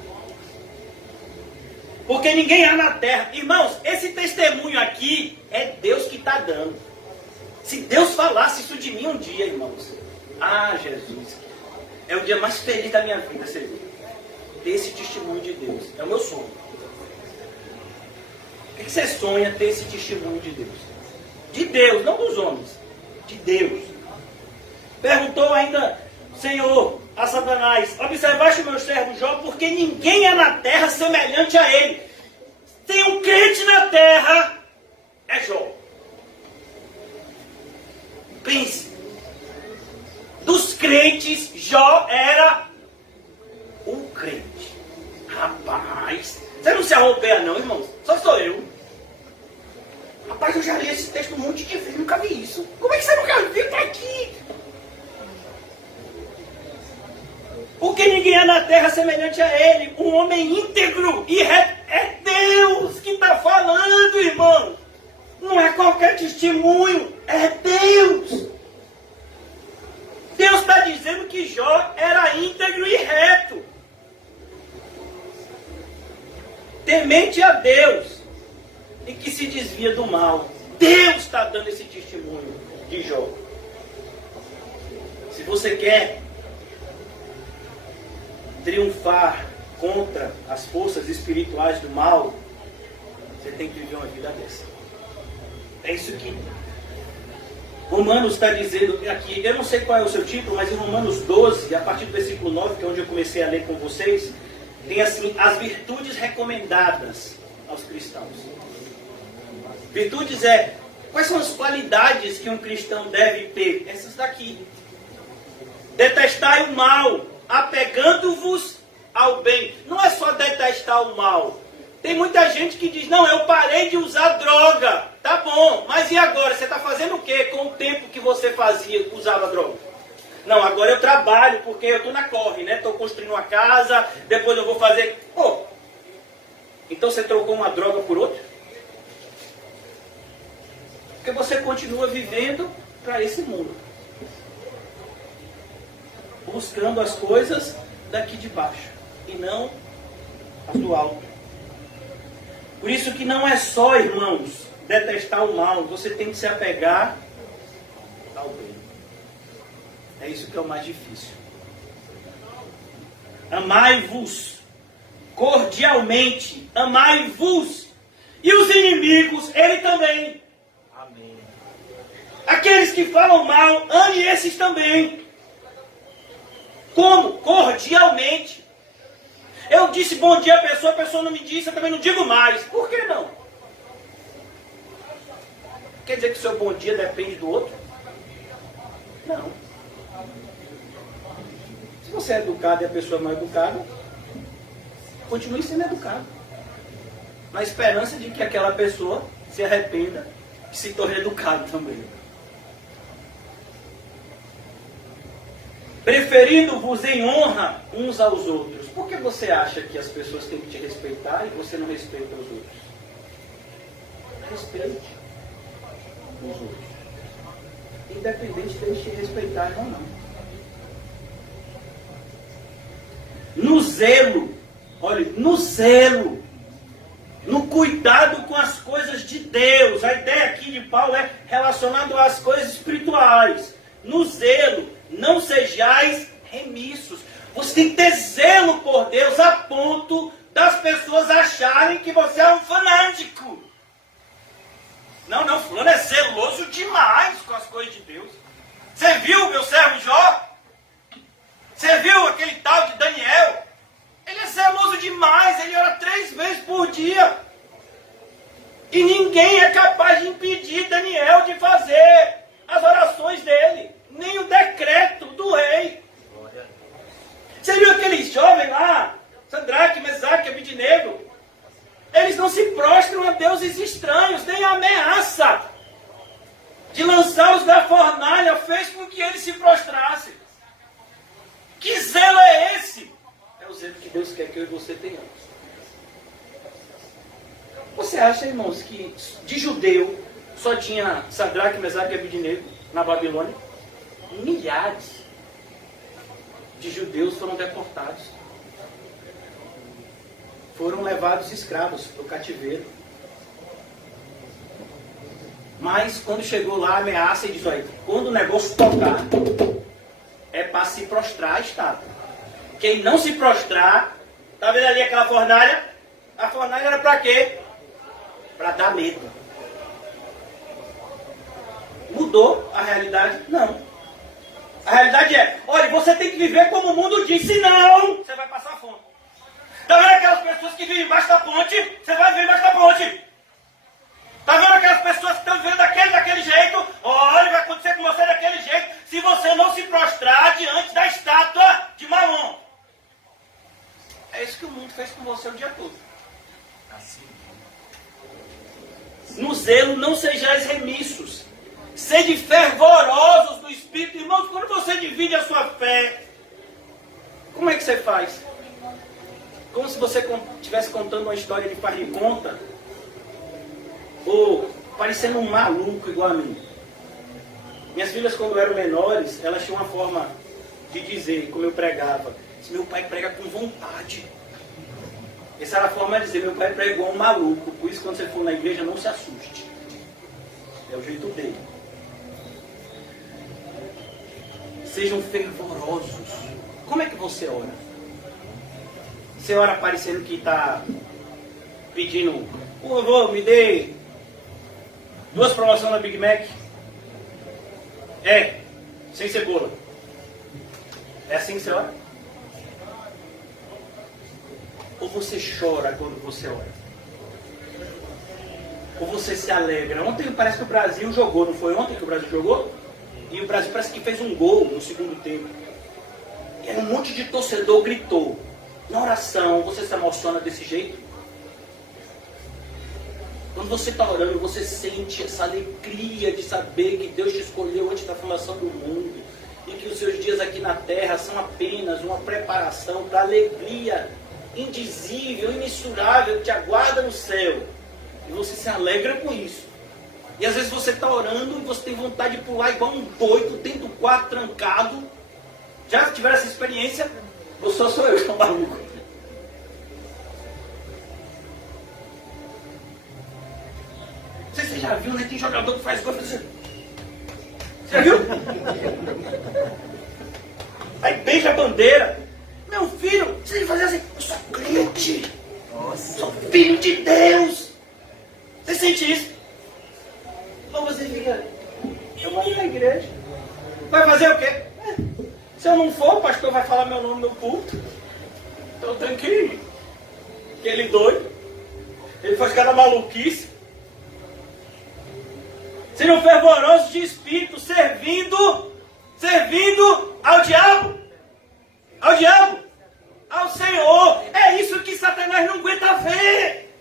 Porque ninguém há na terra. Irmãos, esse testemunho aqui é Deus que está dando. Se Deus falasse isso de mim um dia, irmãos. Ah, Jesus. É o dia mais feliz da minha vida, você vê. Ter esse testemunho de Deus. É o meu sonho. O que você sonha ter esse testemunho de Deus? De Deus, não dos homens. De Deus. Perguntou ainda, Senhor, a Satanás: observaste o meu servo Jó, porque ninguém é na terra semelhante a ele. Tem um crente na terra, é Jó. Pense. Dos crentes, Jó era o crente. Rapaz, você não se arropeia não, irmãos. Só sou eu. Rapaz, eu já li esse texto um monte de vezes, nunca vi isso. Como é que você nunca viu? Tá aqui. Porque ninguém é na terra semelhante a ele. Um homem íntegro e reto. É Deus que está falando, irmão. Não é qualquer testemunho. É Deus. Deus está dizendo que Jó era íntegro e reto. Temente a Deus. E que se desvia do mal. Deus está dando esse testemunho de Jó. Se você quer triunfar contra as forças espirituais do mal, você tem que viver uma vida dessa. É isso que Romanos está dizendo aqui. Eu não sei qual é o seu título, mas em Romanos 12, a partir do versículo 9, que é onde eu comecei a ler com vocês, tem assim, as virtudes recomendadas aos cristãos. Virtudes quais são as qualidades que um cristão deve ter? Essas daqui. Detestai o mal, apegando-vos ao bem. Não é só detestar o mal. Tem muita gente que diz, não, eu parei de usar droga. Tá bom, mas e agora? Você está fazendo o quê com o tempo que você usava droga? Não, agora eu trabalho, porque eu estou na corre, né? Estou construindo uma casa, depois eu vou fazer... Pô, então você trocou uma droga por outra? Porque você continua vivendo para esse mundo. Buscando as coisas daqui de baixo e não as do alto. Por isso que não é só, irmãos, detestar o mal, você tem que se apegar ao bem. É isso que é o mais difícil. Amai-vos cordialmente, amai-vos, e os inimigos, ele também. Amém. Aqueles que falam mal, ame esses também. Como? Cordialmente. Eu disse bom dia à pessoa, a pessoa não me disse, eu também não digo mais. Por que não? Quer dizer que o seu bom dia depende do outro? Não. Se você é educado e a pessoa não é educada, continue sendo educado. Na esperança de que aquela pessoa se arrependa e se torne educado também. Preferindo-vos em honra uns aos outros. Por que você acha que as pessoas têm que te respeitar e você não respeita os outros? Respeite os outros. Independente deles te respeitarem ou não. No zelo, olha, no zelo, no cuidado com as coisas de Deus. A ideia aqui de Paulo é relacionada às coisas espirituais. No zelo, não sejais remissos. Você tem que ter zelo por Deus a ponto das pessoas acharem que você é um fanático. Não, fulano é zeloso demais com as coisas de Deus. Você viu meu servo Jó? Você viu aquele tal de Daniel? Ele é zeloso demais, ele ora 3 vezes por dia. E ninguém é capaz de impedir Daniel de fazer as orações dele. Nem o decreto do rei. Você viu aquele jovem lá, Sadraque, Mesaque, Abidnego? Eles não se prostram a deuses estranhos, nem a ameaça de lançá-los da fornalha fez com que eles se prostrassem. Que zelo é esse? É o zelo que Deus quer que eu e você tenhamos. Você acha, irmãos, que de judeu só tinha Sadraque, Mesaque e Abidnego na Babilônia? Milhares de judeus foram deportados. Foram levados escravos para o cativeiro. Mas quando chegou lá a ameaça, ele diz, olha, quando o negócio tocar, é para se prostrar a estátua. Quem não se prostrar, tá vendo ali aquela fornalha? A fornalha era para quê? Para dar medo. Mudou a realidade? Não. A realidade é, olha, você tem que viver como o mundo diz, senão você vai passar fome. Tá vendo aquelas pessoas que vivem embaixo da ponte? Você vai viver embaixo da ponte. Tá vendo aquelas pessoas que estão vivendo daquele jeito? Olha, vai acontecer com você daquele jeito, se você não se prostrar diante da estátua de Mamon. É isso que o mundo fez com você o dia todo. Assim. no zelo não sejais remissos. Sede fervorosos do Espírito. Irmãos, quando você divide a sua fé, como é que você faz? Como se você estivesse contando uma história de faz de conta, ou parecendo um maluco igual a mim. Minhas filhas, quando eram menores, elas tinham uma forma de dizer, como eu pregava: meu pai prega com vontade. Essa era a forma de dizer: meu pai prega igual um maluco. Por isso, quando você for na igreja, não se assuste. É o jeito dele. Sejam fervorosos. Como é que você ora? Você ora parecendo que está pedindo: por favor, me dê 2 promoções na Big Mac. Sem cebola. É assim que você ora? Ou você chora quando você ora? Ou você se alegra? Ontem parece que o Brasil jogou, não foi ontem que o Brasil jogou? E o Brasil parece que fez um gol no segundo tempo. E aí um monte de torcedor gritou. Na oração, você se emociona desse jeito? Quando você está orando, você sente essa alegria de saber que Deus te escolheu antes da fundação do mundo. E que os seus dias aqui na terra são apenas uma preparação para a alegria indizível, imensurável, que te aguarda no céu. E você se alegra com isso. E às vezes você está orando e você tem vontade de pular igual um doido dentro do quarto trancado. Já tiveram essa experiência? Ou só sou eu que estou maluco? Não sei se você já viu, né? Tem jogador que faz gol e faz assim. Você já viu? Aí beija a bandeira. Meu filho, você tem que fazer assim: eu sou crente. Nossa. Sou filho de Deus. Você sente isso? Ou você fica: eu vou ir na igreja. Vai fazer o quê? Se eu não for, o pastor vai falar meu nome no culto. Então eu tenho que ir. Aquele doido. Ele faz cada maluquice. Sejam fervorosos de espírito, servindo ao diabo. Ao diabo. Ao Senhor. É isso que Satanás não aguenta ver.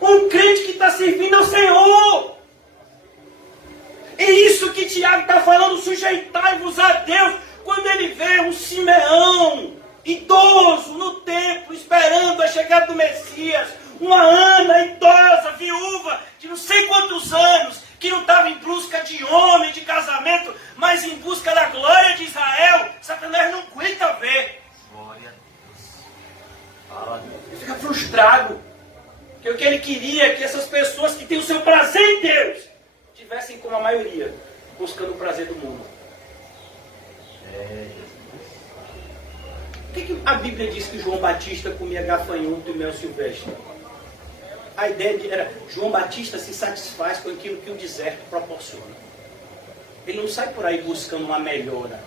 Um crente que está servindo ao Senhor. É isso que Tiago está falando: sujeitai-vos a Deus. Quando ele vê um Simeão idoso no templo, esperando a chegada do Messias, uma Ana idosa, viúva, de não sei quantos anos, que não estava em busca de homem, de casamento, mas em busca da glória de Israel, Satanás não aguenta ver. Glória a Deus. Ele fica frustrado. Porque o que ele queria é que essas pessoas que têm o seu prazer em Deus tivessem como a maioria, buscando o prazer do mundo. Por que a Bíblia diz que João Batista comia gafanhoto e mel silvestre? A ideia era: João Batista se satisfaz com aquilo que o deserto proporciona. Ele não sai por aí buscando uma melhora.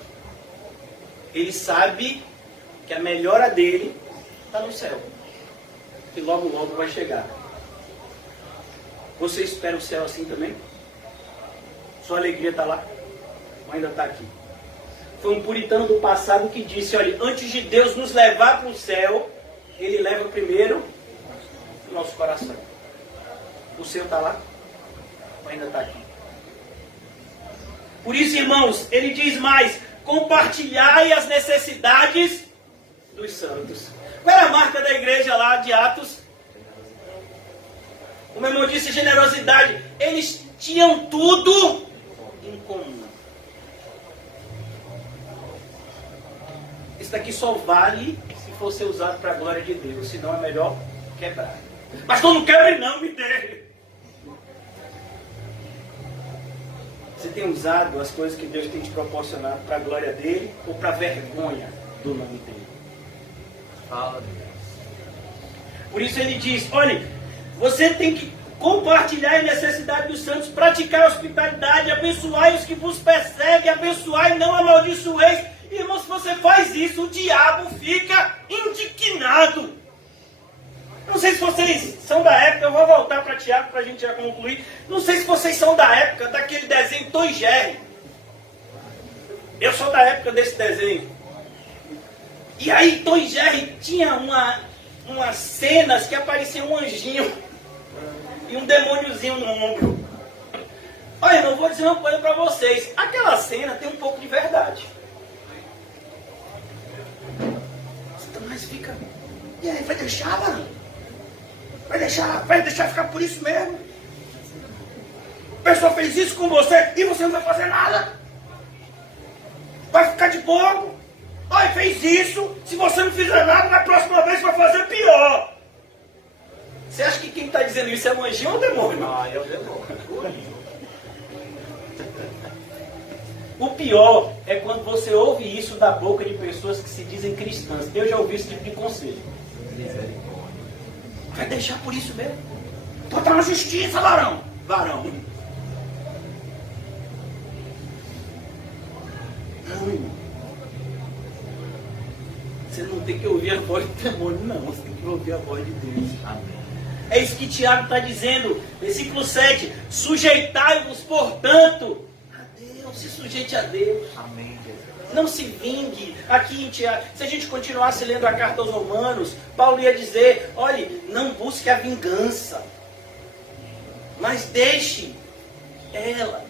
Ele sabe que a melhora dele está no céu. E logo, logo vai chegar. Você espera o céu assim também? Sua alegria está lá? Ou ainda está aqui? Foi um puritano do passado que disse: olha, antes de Deus nos levar para o céu, Ele leva primeiro o nosso coração. O seu está lá? Ou ainda está aqui? Por isso, irmãos, ele diz mais: compartilhai as necessidades dos santos. Qual era a marca da igreja lá de Atos? O meu irmão disse: generosidade. Eles tinham tudo em comum. Isso daqui só vale se for ser usado para a glória de Deus. Senão é melhor quebrar. Pastor, não quebre não, me dê. Você tem usado as coisas que Deus tem te proporcionado para a glória dele ou para a vergonha do nome dele? Fala, Deus. Por isso ele diz: olha, você tem que compartilhar a necessidade dos santos, praticar a hospitalidade, abençoar os que vos perseguem, abençoar e não amaldiçoeis. Irmão, se você faz isso, o diabo fica indignado. Não sei se vocês são da época, eu vou voltar para Tiago para a gente já concluir. Não sei se vocês são da época daquele desenho Tom e Jerry. Eu sou da época desse desenho. E aí Tom e Jerry tinha umas cenas que aparecia um anjinho. e um demôniozinho no ombro. Olha, eu vou dizer uma coisa para vocês. Aquela cena tem um pouco de verdade. Satanás fica... E aí, vai deixar, mano? Vai deixar ficar por isso mesmo? A pessoa fez isso com você e você não vai fazer nada? Vai ficar de bobo? Olha, fez isso. Se você não fizer nada, na próxima vez vai fazer pior. Você acha que quem está dizendo isso é um anjinho ou um demônio? Ah, é o demônio. O pior é quando você ouve isso da boca de pessoas que se dizem cristãs. Eu já ouvi esse tipo de conselho. Vai deixar por isso mesmo? Tu tá na justiça, varão. Não, irmão. Você não tem que ouvir a voz do demônio, não. Você tem que ouvir a voz de Deus. Amém. É isso que Tiago está dizendo. Versículo 7. Sujeitai-vos, portanto, a Deus. Se sujeite a Deus. Amém, Jesus. Não se vingue. Aqui em Tiago, se a gente continuasse lendo a carta aos Romanos, Paulo ia dizer, olhe, não busque a vingança, mas deixe ela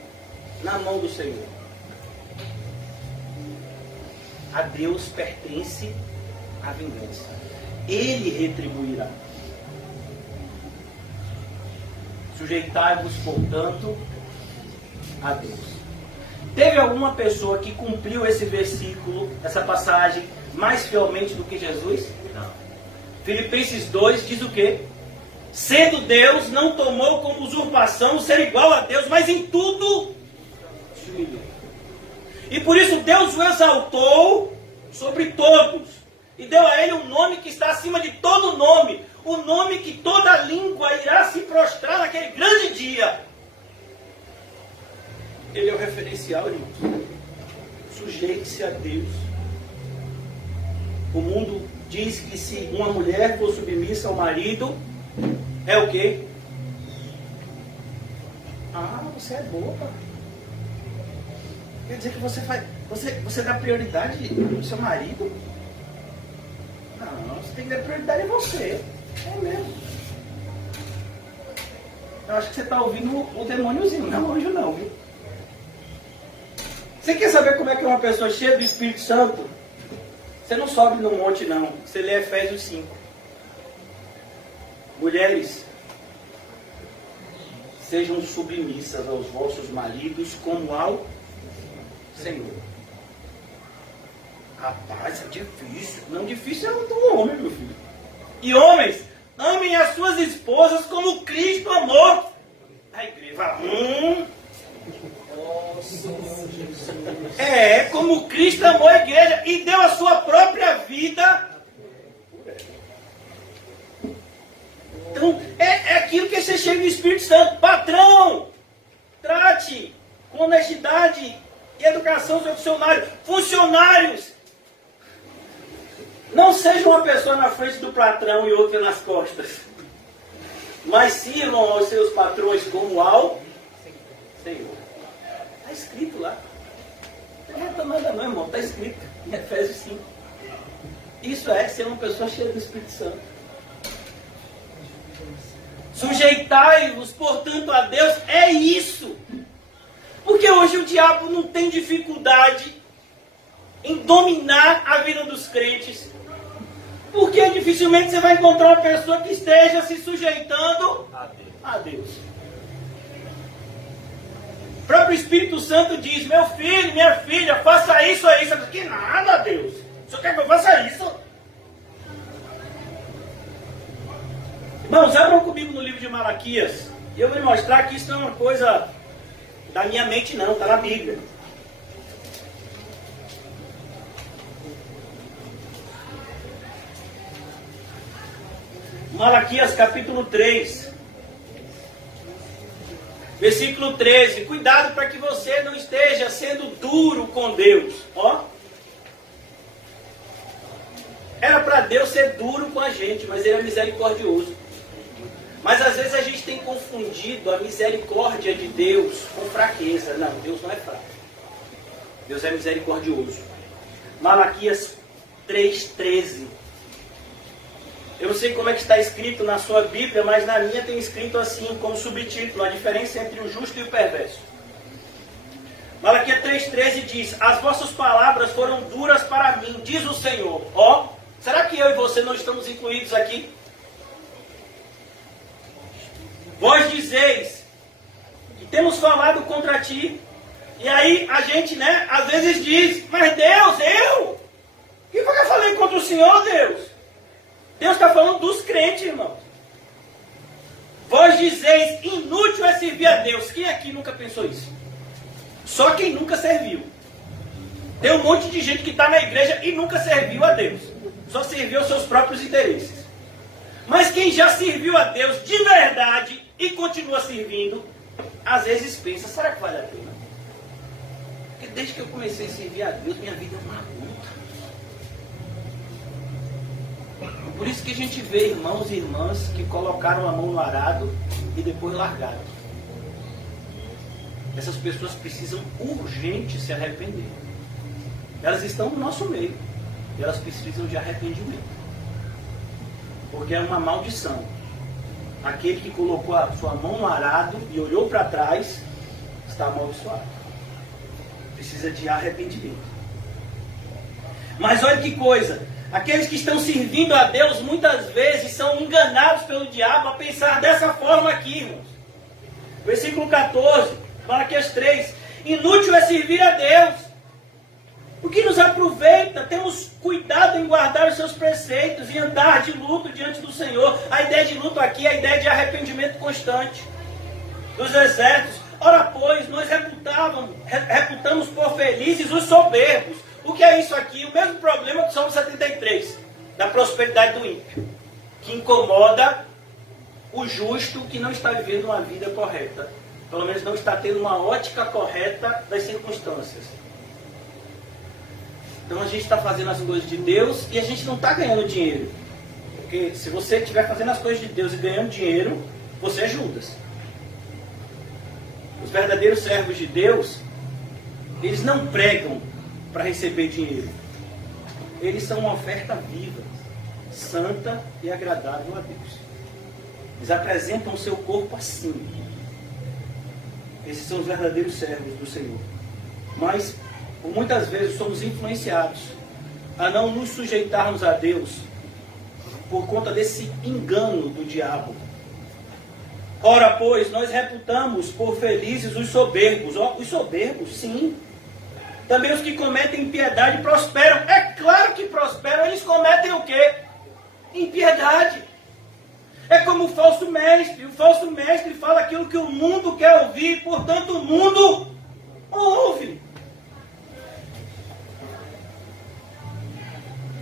na mão do Senhor. A Deus pertence a vingança. Ele retribuirá. Sujeitai-vos, portanto, a Deus. Teve alguma pessoa que cumpriu esse versículo, essa passagem, mais fielmente do que Jesus? Não. Filipenses 2 diz o quê? Sendo Deus, não tomou como usurpação ser igual a Deus, mas em tudo se humilhou. E por isso Deus o exaltou sobre todos. E deu a ele um nome que está acima de todo nome. O nome que toda língua irá se prostrar naquele grande dia. Ele é o referencial, irmãos. Sujeite-se a Deus. O mundo diz que se uma mulher for submissa ao marido, é o quê? Ah, você é boba. Quer dizer que você dá prioridade ao seu marido? Não, você tem que dar prioridade a você. É mesmo. Eu acho que você está ouvindo o demôniozinho, não é o anjo não, viu? Você quer saber como é que é uma pessoa cheia do Espírito Santo? Você não sobe no monte não. Você lê Efésios 5. Mulheres, sejam submissas aos vossos maridos como ao Senhor. Rapaz, é difícil. Não, difícil é do homem, meu filho. E homens, amem as suas esposas como Cristo amou a igreja. Como Cristo amou a igreja e deu a sua própria vida. Então, é aquilo que você chega no Espírito Santo. Patrão, trate com honestidade e educação seu funcionário. Funcionários, não seja uma pessoa na frente do patrão e outra nas costas, mas sirvam aos seus patrões como ao Senhor. Está escrito lá. Não inventa nada não, irmão. Está escrito em Efésios 5. Isso é ser uma pessoa cheia do Espírito Santo. Sujeitai-vos, portanto, a Deus. É isso. Porque hoje o diabo não tem dificuldade em dominar a vida dos crentes. Porque dificilmente você vai encontrar uma pessoa que esteja se sujeitando a Deus. O próprio Espírito Santo diz, meu filho, minha filha, faça isso, é isso. Que nada, Deus. O senhor quer que eu faça isso? Irmãos, abram comigo no livro de Malaquias. E eu vou lhe mostrar que isso não é uma coisa da minha mente não, está na Bíblia. Malaquias capítulo 3. Versículo 13. Cuidado para que você não esteja sendo duro com Deus. Ó. Era para Deus ser duro com a gente, mas Ele é misericordioso. Mas às vezes a gente tem confundido a misericórdia de Deus com fraqueza. Não, Deus não é fraco. Deus é misericordioso. Malaquias 3:13. Eu não sei como é que está escrito na sua Bíblia, mas na minha tem escrito assim, como subtítulo, a diferença entre o justo e o perverso. Malaquias 3,13 diz: as vossas palavras foram duras para mim, diz o Senhor. Ó, será que eu e você não estamos incluídos aqui? Vós dizeis que temos falado contra ti. E aí a gente, né, às vezes diz: mas Deus, eu? O que foi que eu falei contra o Senhor, Deus? Deus está falando dos crentes, irmãos. Vós dizeis, inútil é servir a Deus. Quem aqui nunca pensou isso? Só quem nunca serviu. Tem um monte de gente que está na igreja e nunca serviu a Deus. Só serviu aos seus próprios interesses. Mas quem já serviu a Deus de verdade e continua servindo, às vezes pensa, será que vale a pena? Porque desde que eu comecei a servir a Deus, minha vida é uma luta. Por isso que a gente vê irmãos e irmãs que colocaram a mão no arado e depois largaram. Essas pessoas precisam urgente se arrepender. Elas estão no nosso meio. E elas precisam de arrependimento. Porque é uma maldição. Aquele que colocou a sua mão no arado e olhou para trás, está amaldiçoado. Precisa de arrependimento. Mas olha que coisa. Aqueles que estão servindo a Deus muitas vezes são enganados pelo diabo a pensar dessa forma aqui, irmãos. Versículo 14, Malaquias 3. Inútil é servir a Deus. O que nos aproveita? Temos cuidado em guardar os seus preceitos e andar de luto diante do Senhor. A ideia de luto aqui é a ideia de arrependimento constante dos exércitos. Ora, pois, nós reputamos por felizes os soberbos. O que é isso aqui? O mesmo problema do Salmo 73, da prosperidade do ímpio, que incomoda o justo que não está vivendo uma vida correta. Pelo menos não está tendo uma ótica correta das circunstâncias. Então a gente está fazendo as coisas de Deus e a gente não está ganhando dinheiro. Porque se você estiver fazendo as coisas de Deus e ganhando dinheiro, você é Judas. Os verdadeiros servos de Deus, eles não pregam para receber dinheiro. Eles são uma oferta viva, santa e agradável a Deus. Eles apresentam o seu corpo assim. Esses são os verdadeiros servos do Senhor. Mas, por muitas vezes, somos influenciados a não nos sujeitarmos a Deus por conta desse engano do diabo. Ora, pois, nós reputamos por felizes os soberbos. Os soberbos, sim. Também os que cometem impiedade prosperam. É claro que prosperam. Eles cometem o quê? Impiedade. É como o falso mestre. O falso mestre fala aquilo que o mundo quer ouvir. Portanto, o mundo ouve.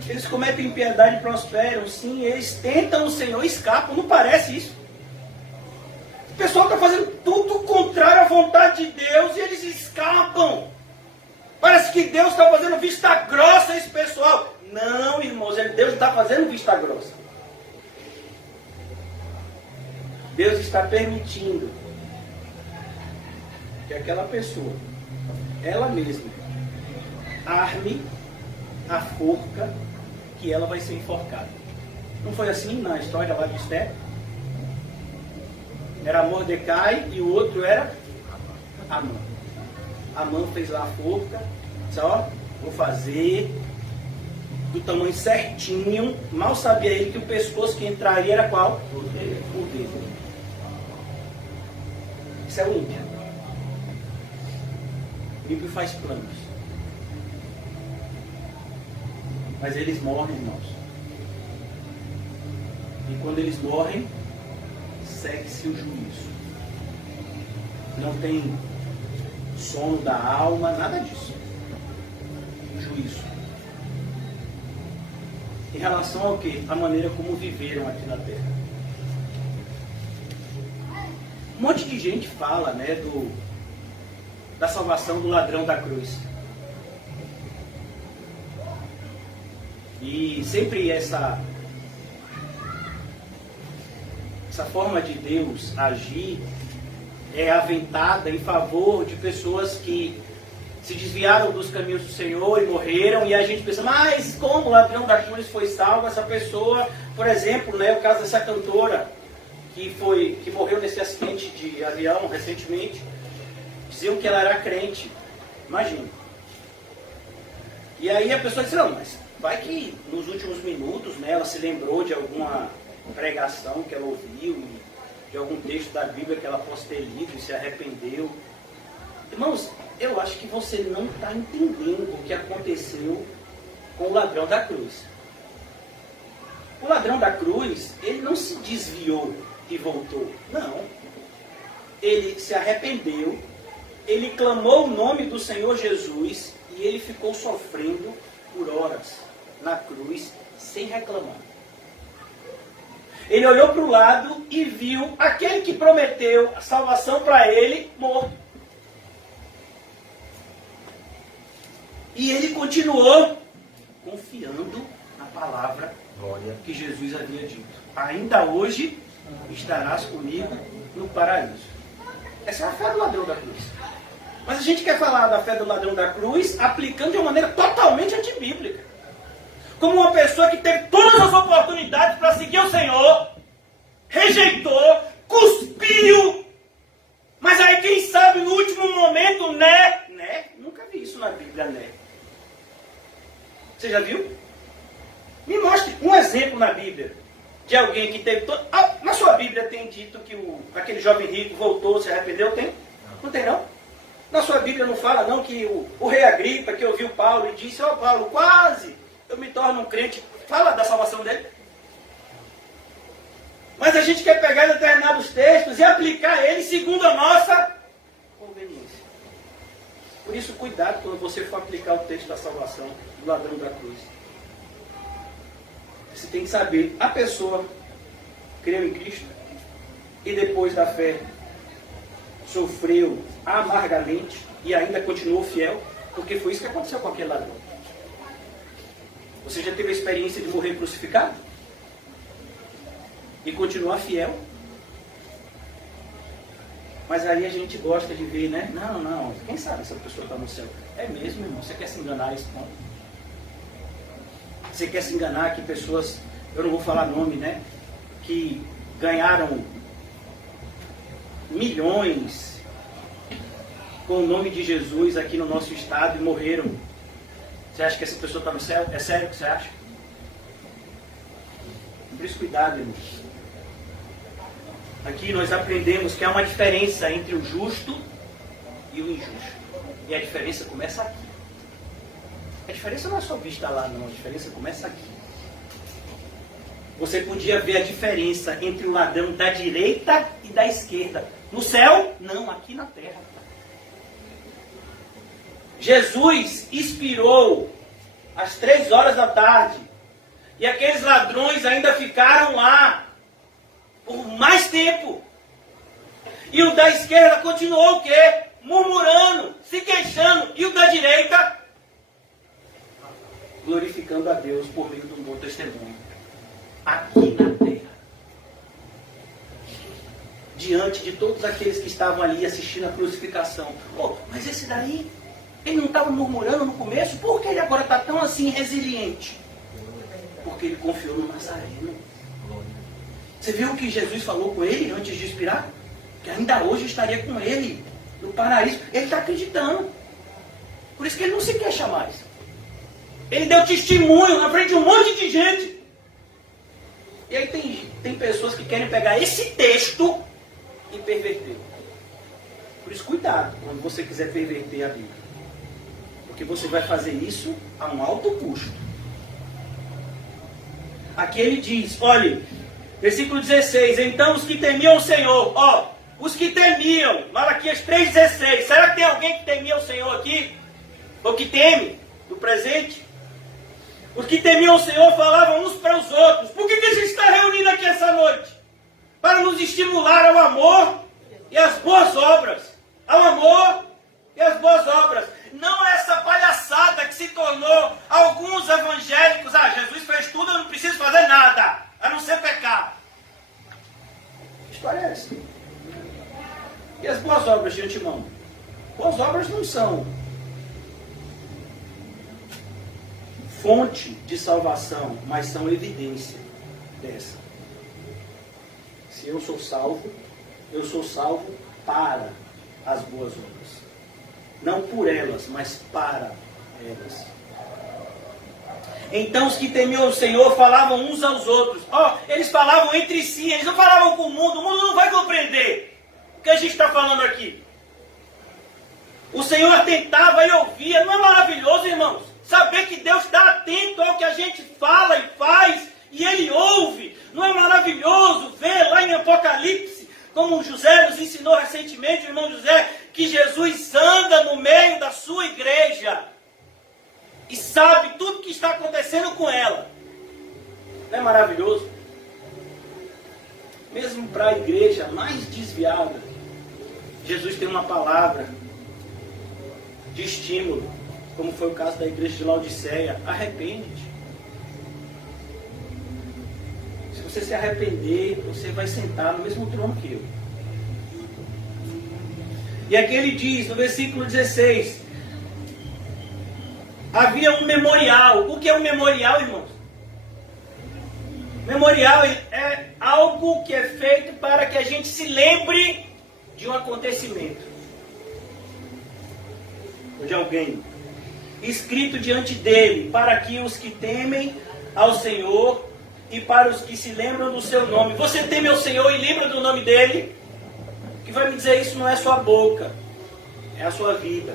Eles cometem impiedade e prosperam. Sim, eles tentam o Senhor e escapam. Não parece isso? O pessoal está fazendo tudo contrário à vontade de Deus e eles escapam. Parece que Deus está fazendo vista grossa a esse pessoal. Não, irmãos, Deus não está fazendo vista grossa. Deus está permitindo que aquela pessoa, ela mesma, arme a forca que ela vai ser enforcada. Não foi assim na história lá de Esther? Era Mordecai e o outro era Amã. Amã fez lá a forca, disse, ó, vou fazer do tamanho certinho. Mal sabia ele que o pescoço que entraria era qual? O dedo. Isso é o ímpio. O ímpio faz planos. Mas eles morrem, irmãos. E quando eles morrem, segue-se o juízo. Não tem sono da alma, nada disso. Juízo. Em relação ao quê? A maneira como viveram aqui na Terra. Um monte de gente fala, né, da salvação do ladrão da cruz. E sempre essa forma de Deus agir é aventada em favor de pessoas que se desviaram dos caminhos do Senhor e morreram, e a gente pensa, mas como o ladrão da cruz foi salvo? Essa pessoa, por exemplo, né, o caso dessa cantora que morreu nesse acidente de avião recentemente, diziam que ela era crente, imagina. E aí a pessoa disse, não, mas vai que nos últimos minutos, né, ela se lembrou de alguma pregação que ela ouviu, de algum texto da Bíblia que ela possa ter lido e se arrependeu. Irmãos, eu acho que você não está entendendo o que aconteceu com o ladrão da cruz. O ladrão da cruz, ele não se desviou e voltou. Não. Ele se arrependeu, ele clamou o nome do Senhor Jesus e ele ficou sofrendo por horas na cruz sem reclamar. Ele olhou para o lado e viu aquele que prometeu a salvação para ele morto. E ele continuou confiando na palavra que Jesus havia dito. Ainda hoje estarás comigo no paraíso. Essa é a fé do ladrão da cruz. Mas a gente quer falar da fé do ladrão da cruz aplicando de uma maneira totalmente antibíblica. Como uma pessoa que teve todas as oportunidades para seguir o Senhor, rejeitou, cuspiu, mas aí quem sabe no último momento, né? Nunca vi isso na Bíblia, né? Você já viu? Me mostre um exemplo na Bíblia de alguém que teve todo... na sua Bíblia tem dito que aquele jovem rico voltou, se arrependeu? Tem? Não tem não? Na sua Bíblia não fala não que o rei Agripa, que ouviu Paulo e disse, ó Paulo, quase eu me torno um crente. Fala da salvação dele. Mas a gente quer pegar determinados textos e aplicar eles segundo a nossa conveniência. Por isso, cuidado quando você for aplicar o texto da salvação do ladrão da cruz. Você tem que saber, a pessoa creu em Cristo e depois da fé sofreu amargamente e ainda continuou fiel, porque foi isso que aconteceu com aquele ladrão. Você já teve a experiência de morrer crucificado? E continuar fiel? Mas aí a gente gosta de ver, né? Não, quem sabe essa pessoa está no céu? É mesmo, irmão? Você quer se enganar a esse ponto? Você quer se enganar que pessoas, eu não vou falar nome, né? Que ganharam milhões com o nome de Jesus aqui no nosso estado e morreram. Você acha que essa pessoa está no céu? É sério que você acha? Por isso, cuidado, irmãos. Aqui nós aprendemos que há uma diferença entre o justo e o injusto. E a diferença começa aqui. A diferença não é só vista lá, não. A diferença começa aqui. Você podia ver a diferença entre o ladrão da direita e da esquerda. No céu? Não, aqui na terra. Jesus expirou às 3 horas da tarde. E aqueles ladrões ainda ficaram lá por mais tempo. E o da esquerda continuou o quê? Murmurando, se queixando. E o da direita? Glorificando a Deus por meio do bom testemunho. Aqui na terra. Diante de todos aqueles que estavam ali assistindo a crucificação. Mas esse daí, ele não estava murmurando no começo? Por que ele agora está tão assim resiliente? Porque ele confiou no Nazareno. Você viu o que Jesus falou com ele antes de expirar? Que ainda hoje estaria com ele no paraíso. Ele está acreditando. Por isso que ele não se queixa mais. Ele deu testemunho na frente de um monte de gente. E aí tem pessoas que querem pegar esse texto e perverter. Por isso, cuidado quando você quiser perverter a Bíblia. Porque você vai fazer isso a um alto custo. Aqui ele diz, olha, versículo 16, então os que temiam o Senhor, os que temiam, Malaquias 3,16, será que tem alguém que temia o Senhor aqui? Ou que teme, do presente? Os que temiam o Senhor falavam uns para os outros, por que a gente está reunido aqui essa noite? Para nos estimular ao amor e às boas obras. Ao amor e às boas obras. Não essa palhaçada que se tornou alguns evangélicos. Jesus fez tudo, eu não preciso fazer nada, a não ser pecar. Que história é essa? E as boas obras de antemão? Boas obras não são fonte de salvação, mas são evidência dessa. Se eu sou salvo para as boas obras. Não por elas, mas para elas. Então os que temiam o Senhor falavam uns aos outros. Eles falavam entre si, eles não falavam com o mundo não vai compreender o que a gente está falando aqui. O Senhor atentava e ouvia. Não é maravilhoso, irmãos? Saber que Deus está atento ao que a gente fala e faz, e Ele ouve. Não é maravilhoso ver lá em Apocalipse, como o José nos ensinou recentemente, o irmão José, que Jesus anda no meio da sua igreja e sabe tudo o que está acontecendo com ela. Não é maravilhoso? Mesmo para a igreja mais desviada, Jesus tem uma palavra de estímulo, como foi o caso da igreja de Laodiceia. Arrepende-te. Se você se arrepender, você vai sentar no mesmo trono que eu. E aqui ele diz, no versículo 16, havia um memorial. O que é um memorial, irmãos? Memorial é algo que é feito para que a gente se lembre de um acontecimento, ou de alguém, escrito diante dele, para que os que temem ao Senhor e para os que se lembram do seu nome. Você teme ao Senhor e lembra do nome dele? O que vai me dizer isso não é sua boca, é a sua vida.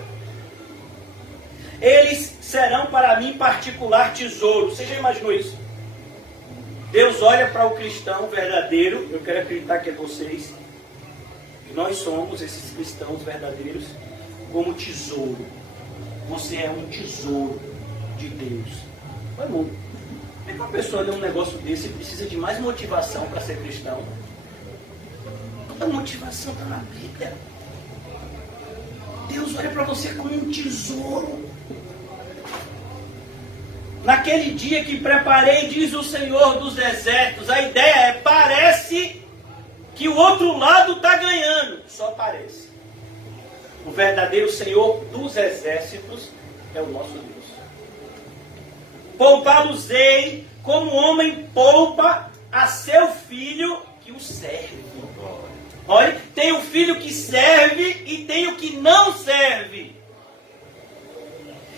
Eles serão para mim particular tesouro. Você já imaginou isso? Deus olha para o cristão verdadeiro, eu quero acreditar que é vocês, e nós somos esses cristãos verdadeiros, como tesouro. Você é um tesouro de Deus. Vai mundo. Como é que uma pessoa lê um negócio desse e precisa de mais motivação para ser cristão? A motivação está na Bíblia. Deus olha para você como um tesouro. Naquele dia que preparei, diz o Senhor dos Exércitos. A ideia é, parece que o outro lado está ganhando. Só parece. O verdadeiro Senhor dos Exércitos é o nosso Deus. Poupá-los-ei como homem poupa a seu filho que o serve. Olha, tem o filho que serve e tem o que não serve.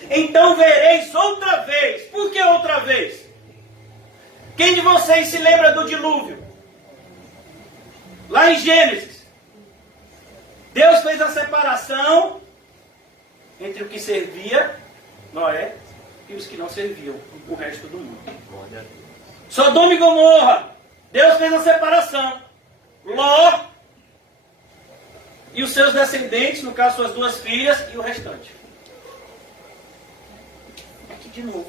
Então vereis outra vez. Por que outra vez? Quem de vocês se lembra do dilúvio? Lá em Gênesis, Deus fez a separação entre o que servia, Noé, e os que não serviam, o resto do mundo. Sodoma e Gomorra, Deus fez a separação. Ló e os seus descendentes, no caso suas duas filhas, e o restante. Aqui de novo,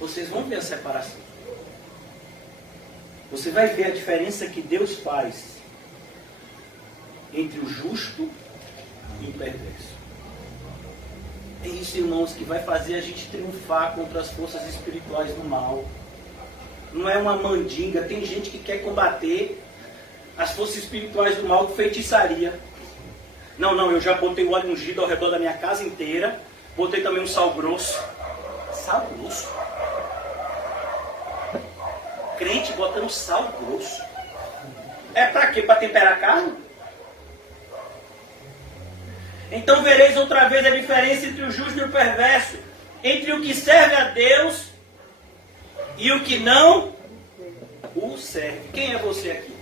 vocês vão ver a separação. Você vai ver a diferença que Deus faz entre o justo e o perverso. É isso, irmãos, que vai fazer a gente triunfar contra as forças espirituais do mal. Não é uma mandinga. Tem gente que quer combater as forças espirituais do mal com feitiçaria. Não, eu já botei o óleo ungido ao redor da minha casa inteira. Botei também um sal grosso. Sal grosso? Crente botando sal grosso. É para quê? Para temperar a carne? Então vereis outra vez a diferença entre o justo e o perverso, entre o que serve a Deus e o que não o serve. Quem é você aqui?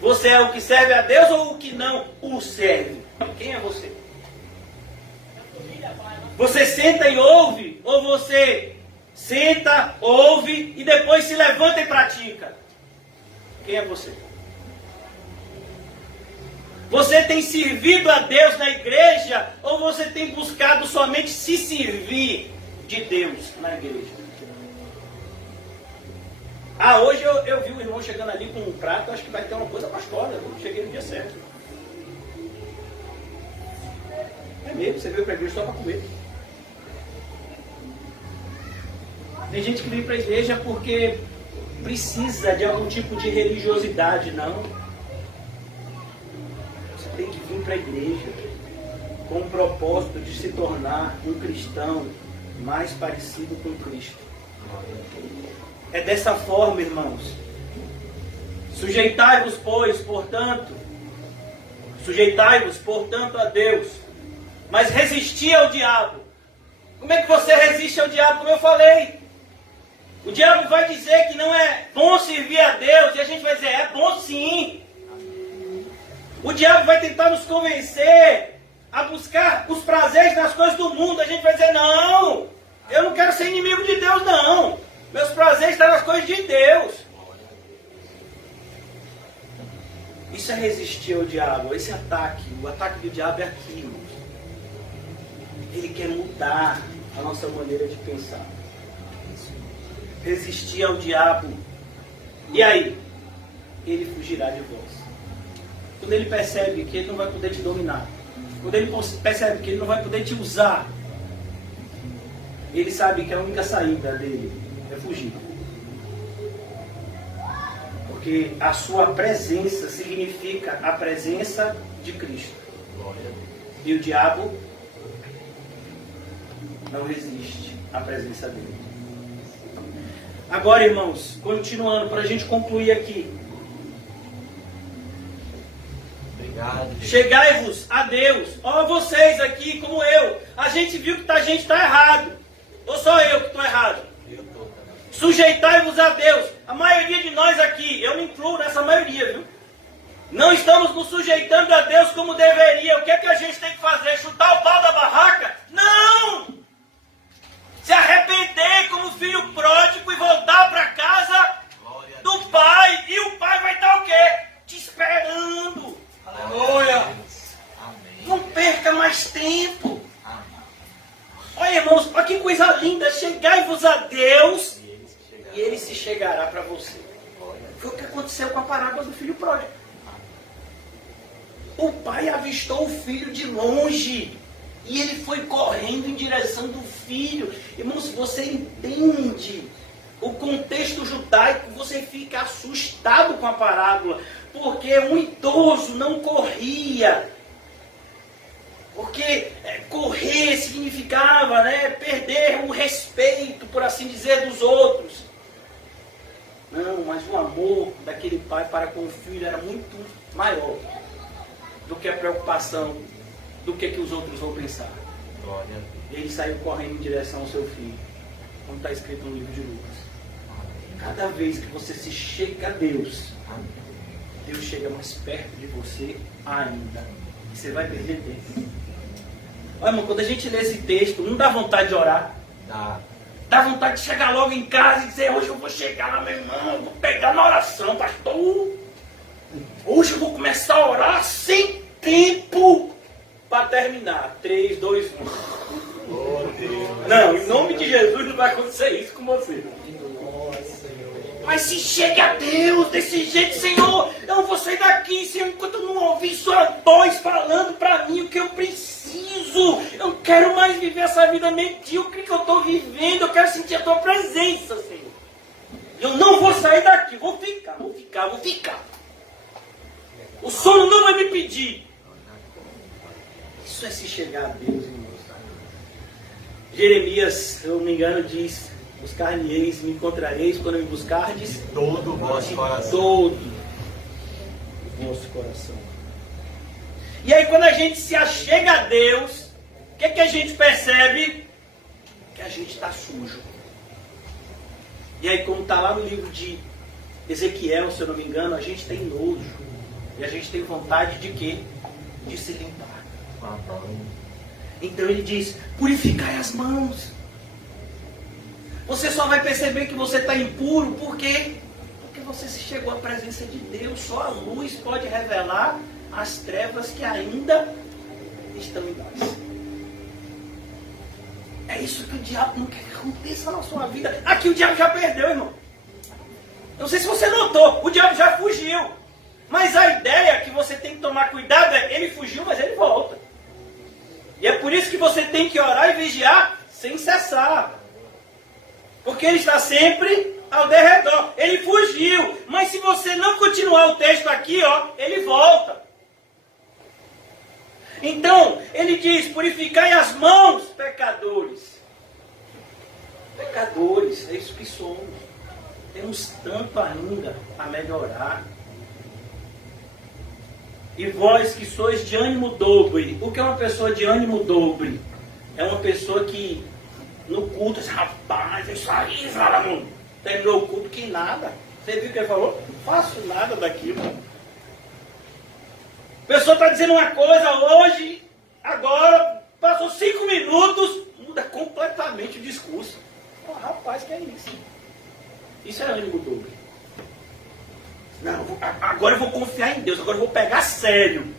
Você é o que serve a Deus ou o que não o serve? Quem é você? Você senta e ouve? Ou você senta, ouve e depois se levanta e pratica? Quem é você? Você tem servido a Deus na igreja ou você tem buscado somente se servir de Deus na igreja? Hoje eu vi o irmão chegando ali com um prato, acho que vai ter uma coisa pastora, eu cheguei no dia certo. É mesmo, você veio para a igreja só para comer. Tem gente que vem para a igreja porque precisa de algum tipo de religiosidade, não. Você tem que vir para a igreja com o propósito de se tornar um cristão mais parecido com Cristo. É dessa forma, irmãos. Sujeitai-vos, portanto, a Deus, mas resisti ao diabo. Como é que você resiste ao diabo? Como eu falei, o diabo vai dizer que não é bom servir a Deus, e a gente vai dizer, é bom sim. O diabo vai tentar nos convencer a buscar os prazeres nas coisas do mundo. A gente vai dizer, não, eu não quero ser inimigo de Deus, não. Meus prazeres estão nas coisas de Deus. Isso é resistir ao diabo. Esse ataque, o ataque do diabo é aqui, irmãos. Ele quer mudar a nossa maneira de pensar. Resistir ao diabo. E aí? Ele fugirá de vós. Quando ele percebe que ele não vai poder te dominar, quando ele percebe que ele não vai poder te usar, ele sabe que a única saída dele é fugir. Porque a sua presença significa a presença de Cristo. E o diabo não resiste à presença dele. Agora, irmãos, continuando, para a gente concluir aqui. Chegai-vos a Deus. Ó, vocês aqui, como eu. A gente viu que a gente está errado. Ou só eu que estou errado? Sujeitai-vos a Deus. A maioria de nós aqui, eu me incluo nessa maioria, viu? Não estamos nos sujeitando a Deus como deveria. O que é que a gente tem que fazer? Chutar o pau da barraca? Não! Se arrepender como filho pródigo e voltar para casa do pai. E o pai vai estar o quê? Te esperando. Aleluia! Não perca mais tempo. Olha, irmãos, olha que coisa linda. Chegai-vos a Deus e Ele se chegará para você. Foi o que aconteceu com a parábola do filho pródigo. O pai avistou o filho de longe e ele foi correndo em direção do filho. Irmãos, você entende o contexto judaico, você fica assustado com a parábola, porque um idoso não corria. Porque correr significava, perder o respeito, por assim dizer, dos outros. Não, mas o amor daquele pai para com o filho era muito maior do que a preocupação do que os outros vão pensar. Glória. Ele saiu correndo em direção ao seu filho, como está escrito no livro de Lucas. Cada vez que você se chega a Deus, Deus chega mais perto de você ainda. E você vai perder tempo. Olha, irmão, quando a gente lê esse texto, não dá vontade de orar? Dá vontade de chegar logo em casa e dizer, hoje eu vou chegar lá, meu irmão, eu vou pegar na oração, pastor. Hoje eu vou começar a orar sem tempo para terminar. 3, 2, 1. Oh, Deus. Não, em nome de Jesus não vai acontecer isso com você. Mas se chega a Deus desse jeito, Senhor, eu não vou sair daqui, Senhor, enquanto eu não ouvir sua voz falando para mim o que eu preciso. Eu não quero mais viver essa vida medíocre que eu estou vivendo, eu quero sentir a tua presença, Senhor. Eu não vou sair daqui, vou ficar. O sono não vai me pedir. Isso é se chegar a Deus, irmãos. Jeremias, se eu não me engano, diz: buscar-me-eis, me encontrareis quando me buscardes todo o vosso coração. Todo o vosso coração. E aí, quando a gente se achega a Deus, o que a gente percebe? Que a gente está sujo. E aí, como está lá no livro de Ezequiel, se eu não me engano, a gente tem nojo. E a gente tem vontade de quê? De se limpar. Então ele diz: purificai as mãos. Você só vai perceber que você está impuro, por quê? Porque você se chegou à presença de Deus. Só a luz pode revelar as trevas que ainda estão em nós. É isso que o diabo não quer que aconteça na sua vida. Aqui o diabo já perdeu, irmão. Não sei se você notou, o diabo já fugiu. Mas a ideia que você tem que tomar cuidado é: ele fugiu, mas ele volta. E é por isso que você tem que orar e vigiar sem cessar. Porque ele está sempre ao derredor. Ele fugiu. Mas se você não continuar o texto aqui, ele volta. Então, ele diz: purificai as mãos, pecadores. Pecadores, é isso que somos. Temos tanto ainda a melhorar. E vós que sois de ânimo dobre. O que é uma pessoa de ânimo dobre? É uma pessoa que no culto diz, rapaz, isso aí, vagabundo. Terminou o culto que nada. Você viu o que ele falou? Não faço nada daquilo. A pessoa está dizendo uma coisa hoje, agora, passou 5 minutos, muda completamente o discurso. Oh, rapaz, que é isso? Isso é ânimo dobre. Não, agora eu vou confiar em Deus, agora eu vou pegar sério.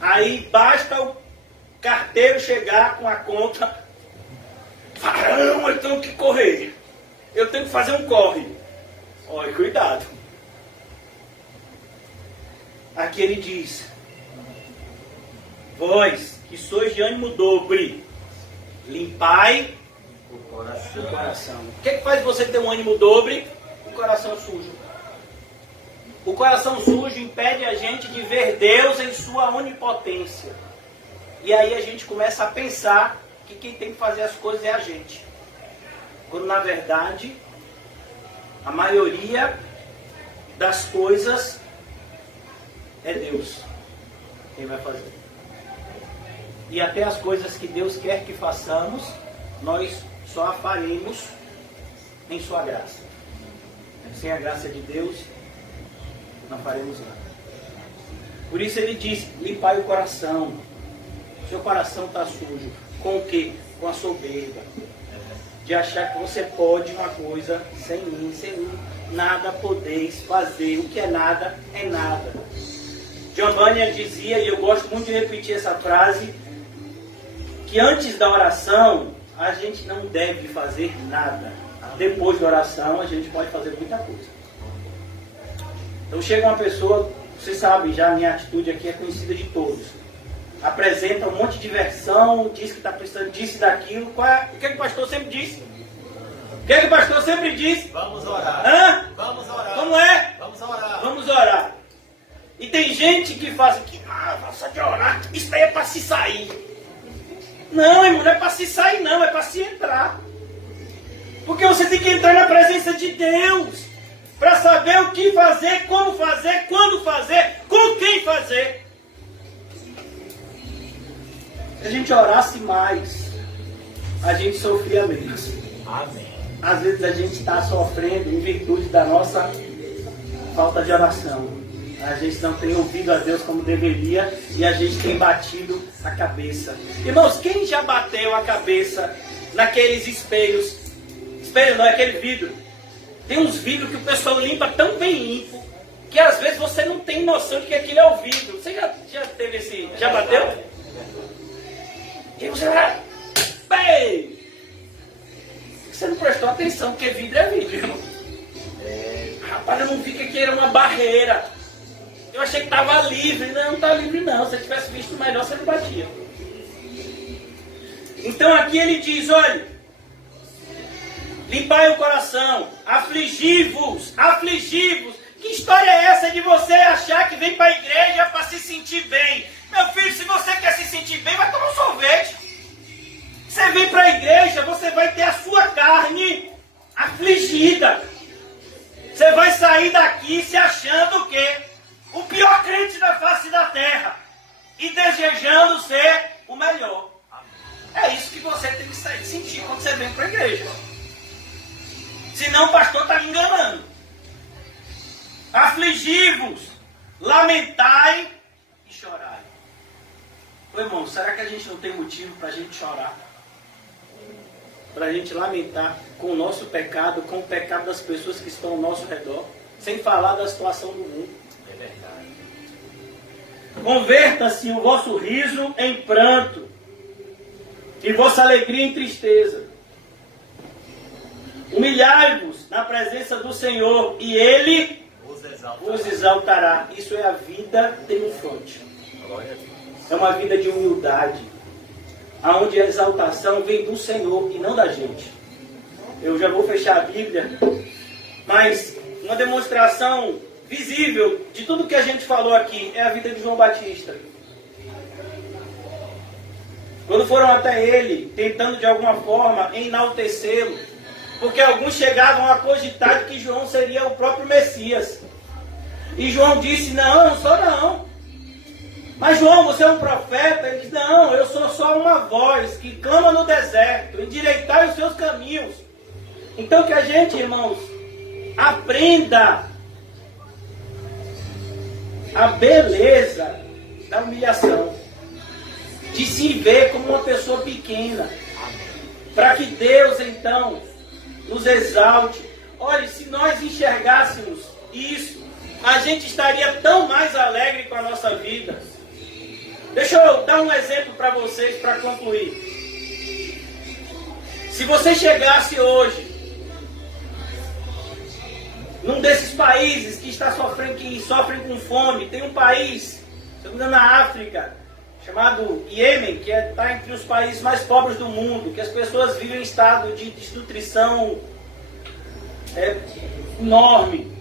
Aí basta o carteiro chegar com a conta. Caramba, eu tenho que correr. Eu tenho que fazer um corre. Olha, cuidado. Aqui ele diz: vós que sois de ânimo dobre, limpai o coração. O que é que faz você ter um ânimo dobre? O coração sujo. O coração sujo impede a gente de ver Deus em sua onipotência. E aí a gente começa a pensar que quem tem que fazer as coisas é a gente. Quando na verdade, a maioria das coisas é Deus quem vai fazer. E até as coisas que Deus quer que façamos, nós só a faremos em sua graça. Sem a graça de Deus, não faremos nada. Por isso ele diz, limpai o coração. Seu coração está sujo. Com o quê? Com a soberba. De achar que você pode uma coisa sem mim, nada podeis fazer. O que é nada, é nada. John Bunyan dizia, e eu gosto muito de repetir essa frase, que antes da oração, a gente não deve fazer nada. Depois da oração, a gente pode fazer muita coisa. Então chega uma pessoa, você sabe, já a minha atitude aqui é conhecida de todos. Apresenta um monte de versão, diz que está precisando disso e daquilo. O que o pastor sempre diz? O que o pastor sempre diz? Vamos orar. Hã? Vamos orar. Como é? Vamos orar. Vamos orar. E tem gente que faz aqui, só de orar, isso daí é para se sair. Não, irmão, não é para se sair não, é para se entrar. Porque você tem que entrar na presença de Deus. Para saber o que fazer, como fazer, quando fazer, com quem fazer. Se a gente orasse mais, a gente sofria menos. Amém. Às vezes a gente está sofrendo em virtude da nossa falta de oração. A gente não tem ouvido a Deus como deveria e a gente tem batido a cabeça. Irmãos, quem já bateu a cabeça naqueles espelhos? Espelho não, é aquele vidro. Tem uns vidros que o pessoal limpa tão bem limpo que às vezes você não tem noção de que aquilo é o vidro. Você já teve esse... Já bateu? E você vai... Bem! Você não prestou atenção, porque vidro é vidro, irmão. Rapaz, eu não vi que aqui era uma barreira. Eu achei que estava livre. Não está livre não. Se eu tivesse visto melhor, você não batia. Então aqui ele diz, olha... Limpai o coração, afligi-vos, afligi-vos. Que história é essa de você achar que vem para a igreja para se sentir bem? Meu filho, se você quer se sentir bem, vai tomar um sorvete. Você vem para a igreja, você vai ter a sua carne afligida. Você vai sair daqui se achando o quê? O pior crente da face da terra. E desejando ser o melhor. É isso que você tem que sentir quando você vem para a igreja. Senão o pastor está me enganando. Afligi-vos, lamentai e chorai. Ô irmão, será que a gente não tem motivo para a gente chorar? Para a gente lamentar com o nosso pecado, com o pecado das pessoas que estão ao nosso redor, sem falar da situação do mundo. É verdade. Converta-se o vosso riso em pranto e vossa alegria em tristeza. Humilhai-vos na presença do Senhor e Ele vos exaltará. Isso é a vida triunfante. É uma vida de humildade, onde a exaltação vem do Senhor e não da gente. Eu já vou fechar a Bíblia, mas uma demonstração visível de tudo que a gente falou aqui é a vida de João Batista. quando foram até ele, tentando de alguma forma enaltecê-lo, porque alguns chegavam a cogitar que João seria o próprio Messias. E João disse, não, não sou não. Mas João, você é um profeta? Ele disse, não, eu sou só uma voz que clama no deserto, endireitai os seus caminhos. Então que a gente, irmãos, aprenda a beleza da humilhação, de se ver como uma pessoa pequena, para que Deus então nos exalte. Olha, se nós enxergássemos isso, a gente estaria tão mais alegre com a nossa vida. Deixa eu dar um exemplo para vocês para concluir. Se você chegasse hoje num desses países que sofrem com fome, tem um país, se não me engano, na África, chamado Iêmen, que está entre os países mais pobres do mundo, que as pessoas vivem em estado de desnutrição enorme.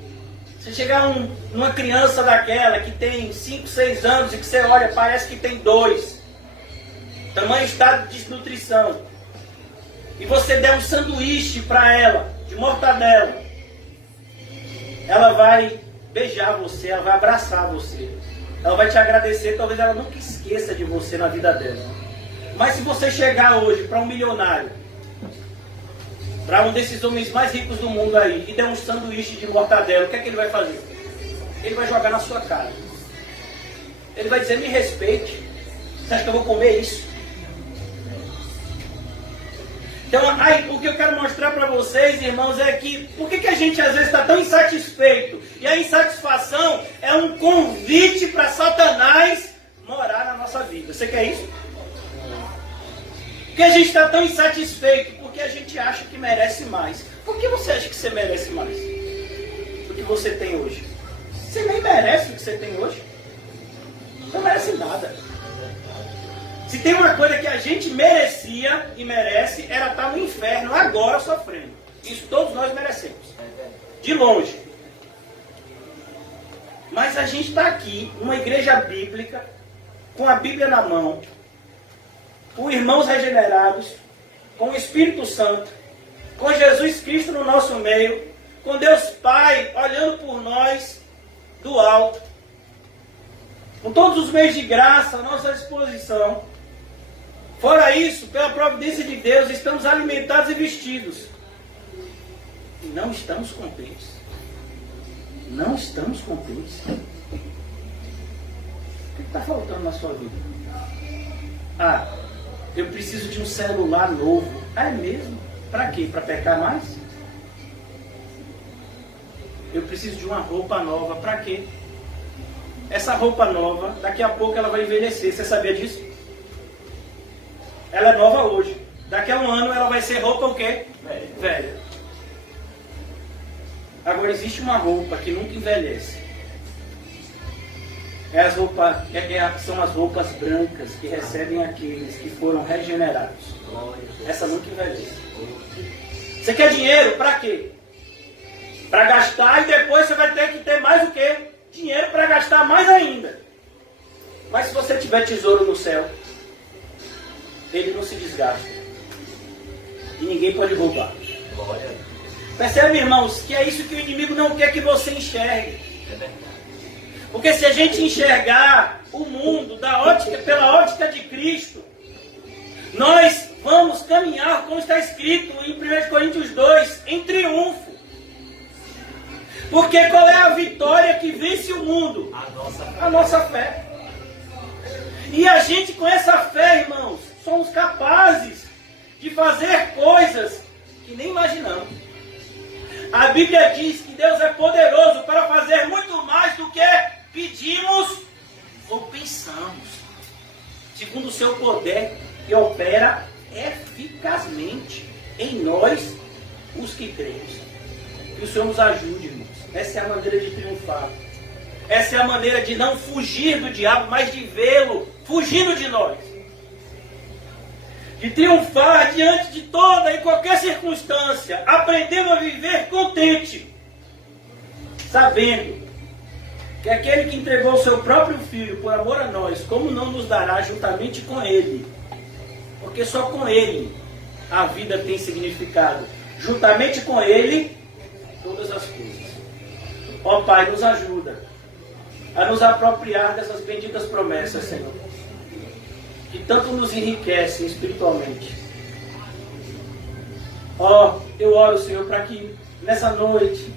Você chegar numa criança daquela que tem 5, 6 anos e que você olha, parece que tem 2. Tamanho estado de desnutrição. E você der um sanduíche para ela, de mortadela. Ela vai beijar você, ela vai abraçar você. Ela vai te agradecer, talvez ela nunca esqueça de você na vida dela. Mas se você chegar hoje para um milionário, para um desses homens mais ricos do mundo aí, e der um sanduíche de mortadela, o que é que ele vai fazer? Ele vai jogar na sua cara. Ele vai dizer, me respeite. Você acha que eu vou comer isso? Então, aí, o que eu quero mostrar para vocês, irmãos, é que por que a gente às vezes está tão insatisfeito? E a insatisfação é um convite para Satanás morar na nossa vida. Você quer isso? Por que a gente está tão insatisfeito? Porque a gente acha que merece mais. Por que você acha que você merece mais do que você tem hoje? Você nem merece o que você tem hoje. Não merece nada. Se tem uma coisa que a gente merecia e merece, era estar no inferno agora sofrendo. Isso todos nós merecemos. De longe. Mas a gente está aqui, numa igreja bíblica, com a Bíblia na mão, com irmãos regenerados, com o Espírito Santo, com Jesus Cristo no nosso meio, com Deus Pai olhando por nós do alto, com todos os meios de graça à nossa disposição. Fora isso, pela providência de Deus, estamos alimentados e vestidos. E não estamos contentes. Não estamos contentes. O que está faltando na sua vida? Ah, eu preciso de um celular novo. Ah, é mesmo? Para quê? Para pecar mais? Eu preciso de uma roupa nova. Para quê? Essa roupa nova, daqui a pouco ela vai envelhecer. Você sabia disso? Ela é nova hoje. Daqui a um ano ela vai ser roupa o quê? Velha. Agora existe uma roupa que nunca envelhece. São as roupas brancas que recebem aqueles que foram regenerados. Essa nunca envelhece. Você quer dinheiro? Para quê? Para gastar, e depois você vai ter que ter mais o quê? Dinheiro para gastar mais ainda. Mas se você tiver tesouro no céu, ele não se desgasta. E ninguém pode roubar. Percebe, irmãos, que é isso que o inimigo não quer que você enxergue. Porque se a gente enxergar o mundo pela ótica de Cristo, nós vamos caminhar, como está escrito em 1 Coríntios 2, em triunfo. Porque qual é a vitória que vence o mundo? A nossa fé. E a gente, com essa fé, irmãos, somos capazes de fazer coisas que nem imaginamos. A Bíblia diz que Deus é poderoso para fazer muito mais do que pedimos ou pensamos, segundo o seu poder que opera eficazmente em nós, os que cremos. Que o Senhor nos ajude, irmãos. Essa é a maneira de triunfar. Essa é a maneira de não fugir do diabo, mas de vê-lo fugindo de nós. De triunfar diante de toda e qualquer circunstância, aprendendo a viver contente, sabendo que aquele que entregou o seu próprio Filho por amor a nós, como não nos dará juntamente com Ele Porque só com Ele a vida tem significado. Juntamente com Ele, todas as coisas. Ó Pai, nos ajuda a nos apropriar dessas benditas promessas, Senhor, que tanto nos enriquecem espiritualmente. Ó, eu oro, Senhor, para que nessa noite,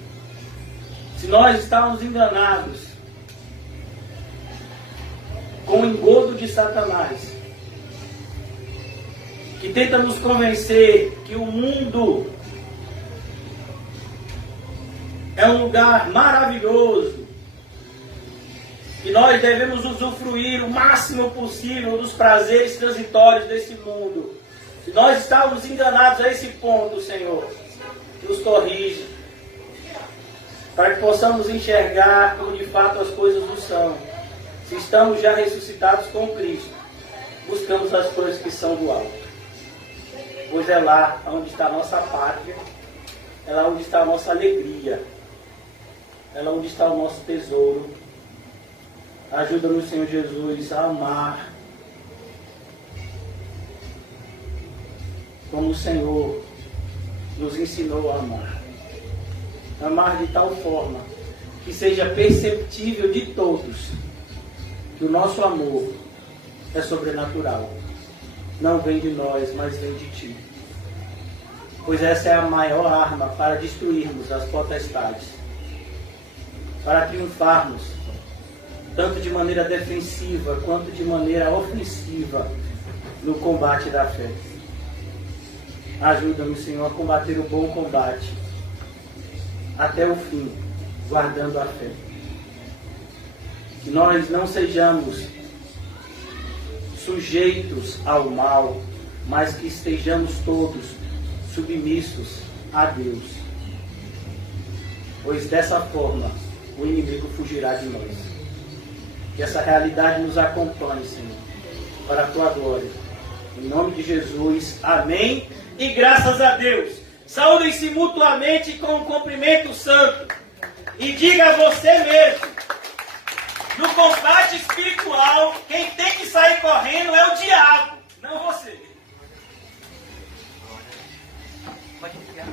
se nós estávamos enganados com o engodo de Satanás, que tenta nos convencer que o mundo é um lugar maravilhoso, que nós devemos usufruir o máximo possível dos prazeres transitórios desse mundo. Se nós estávamos enganados a esse ponto, Senhor, nos corrige, para que possamos enxergar como de fato as coisas não são. Se estamos já ressuscitados com Cristo, buscamos as coisas que são do alto, pois é lá onde está a nossa pátria, é lá onde está a nossa alegria, é lá onde está o nosso tesouro. Ajuda-nos, Senhor Jesus, a amar como o Senhor nos ensinou a amar. Amar de tal forma que seja perceptível de todos que o nosso amor é sobrenatural. Não vem de nós, mas vem de Ti. Pois essa é a maior arma para destruirmos as potestades, para triunfarmos tanto de maneira defensiva quanto de maneira ofensiva no combate da fé. Ajuda-nos, Senhor, a combater o bom combate até o fim, guardando a fé. Que nós não sejamos sujeitos ao mal, mas que estejamos todos submissos a Deus. Pois dessa forma o inimigo fugirá de nós. Que essa realidade nos acompanhe, Senhor, para a Tua glória. Em nome de Jesus, amém. E graças a Deus. Saúdem-se mutuamente com um cumprimento santo. E diga a você mesmo: no combate espiritual, quem tem que sair correndo é o diabo, não você. Pode enfiar.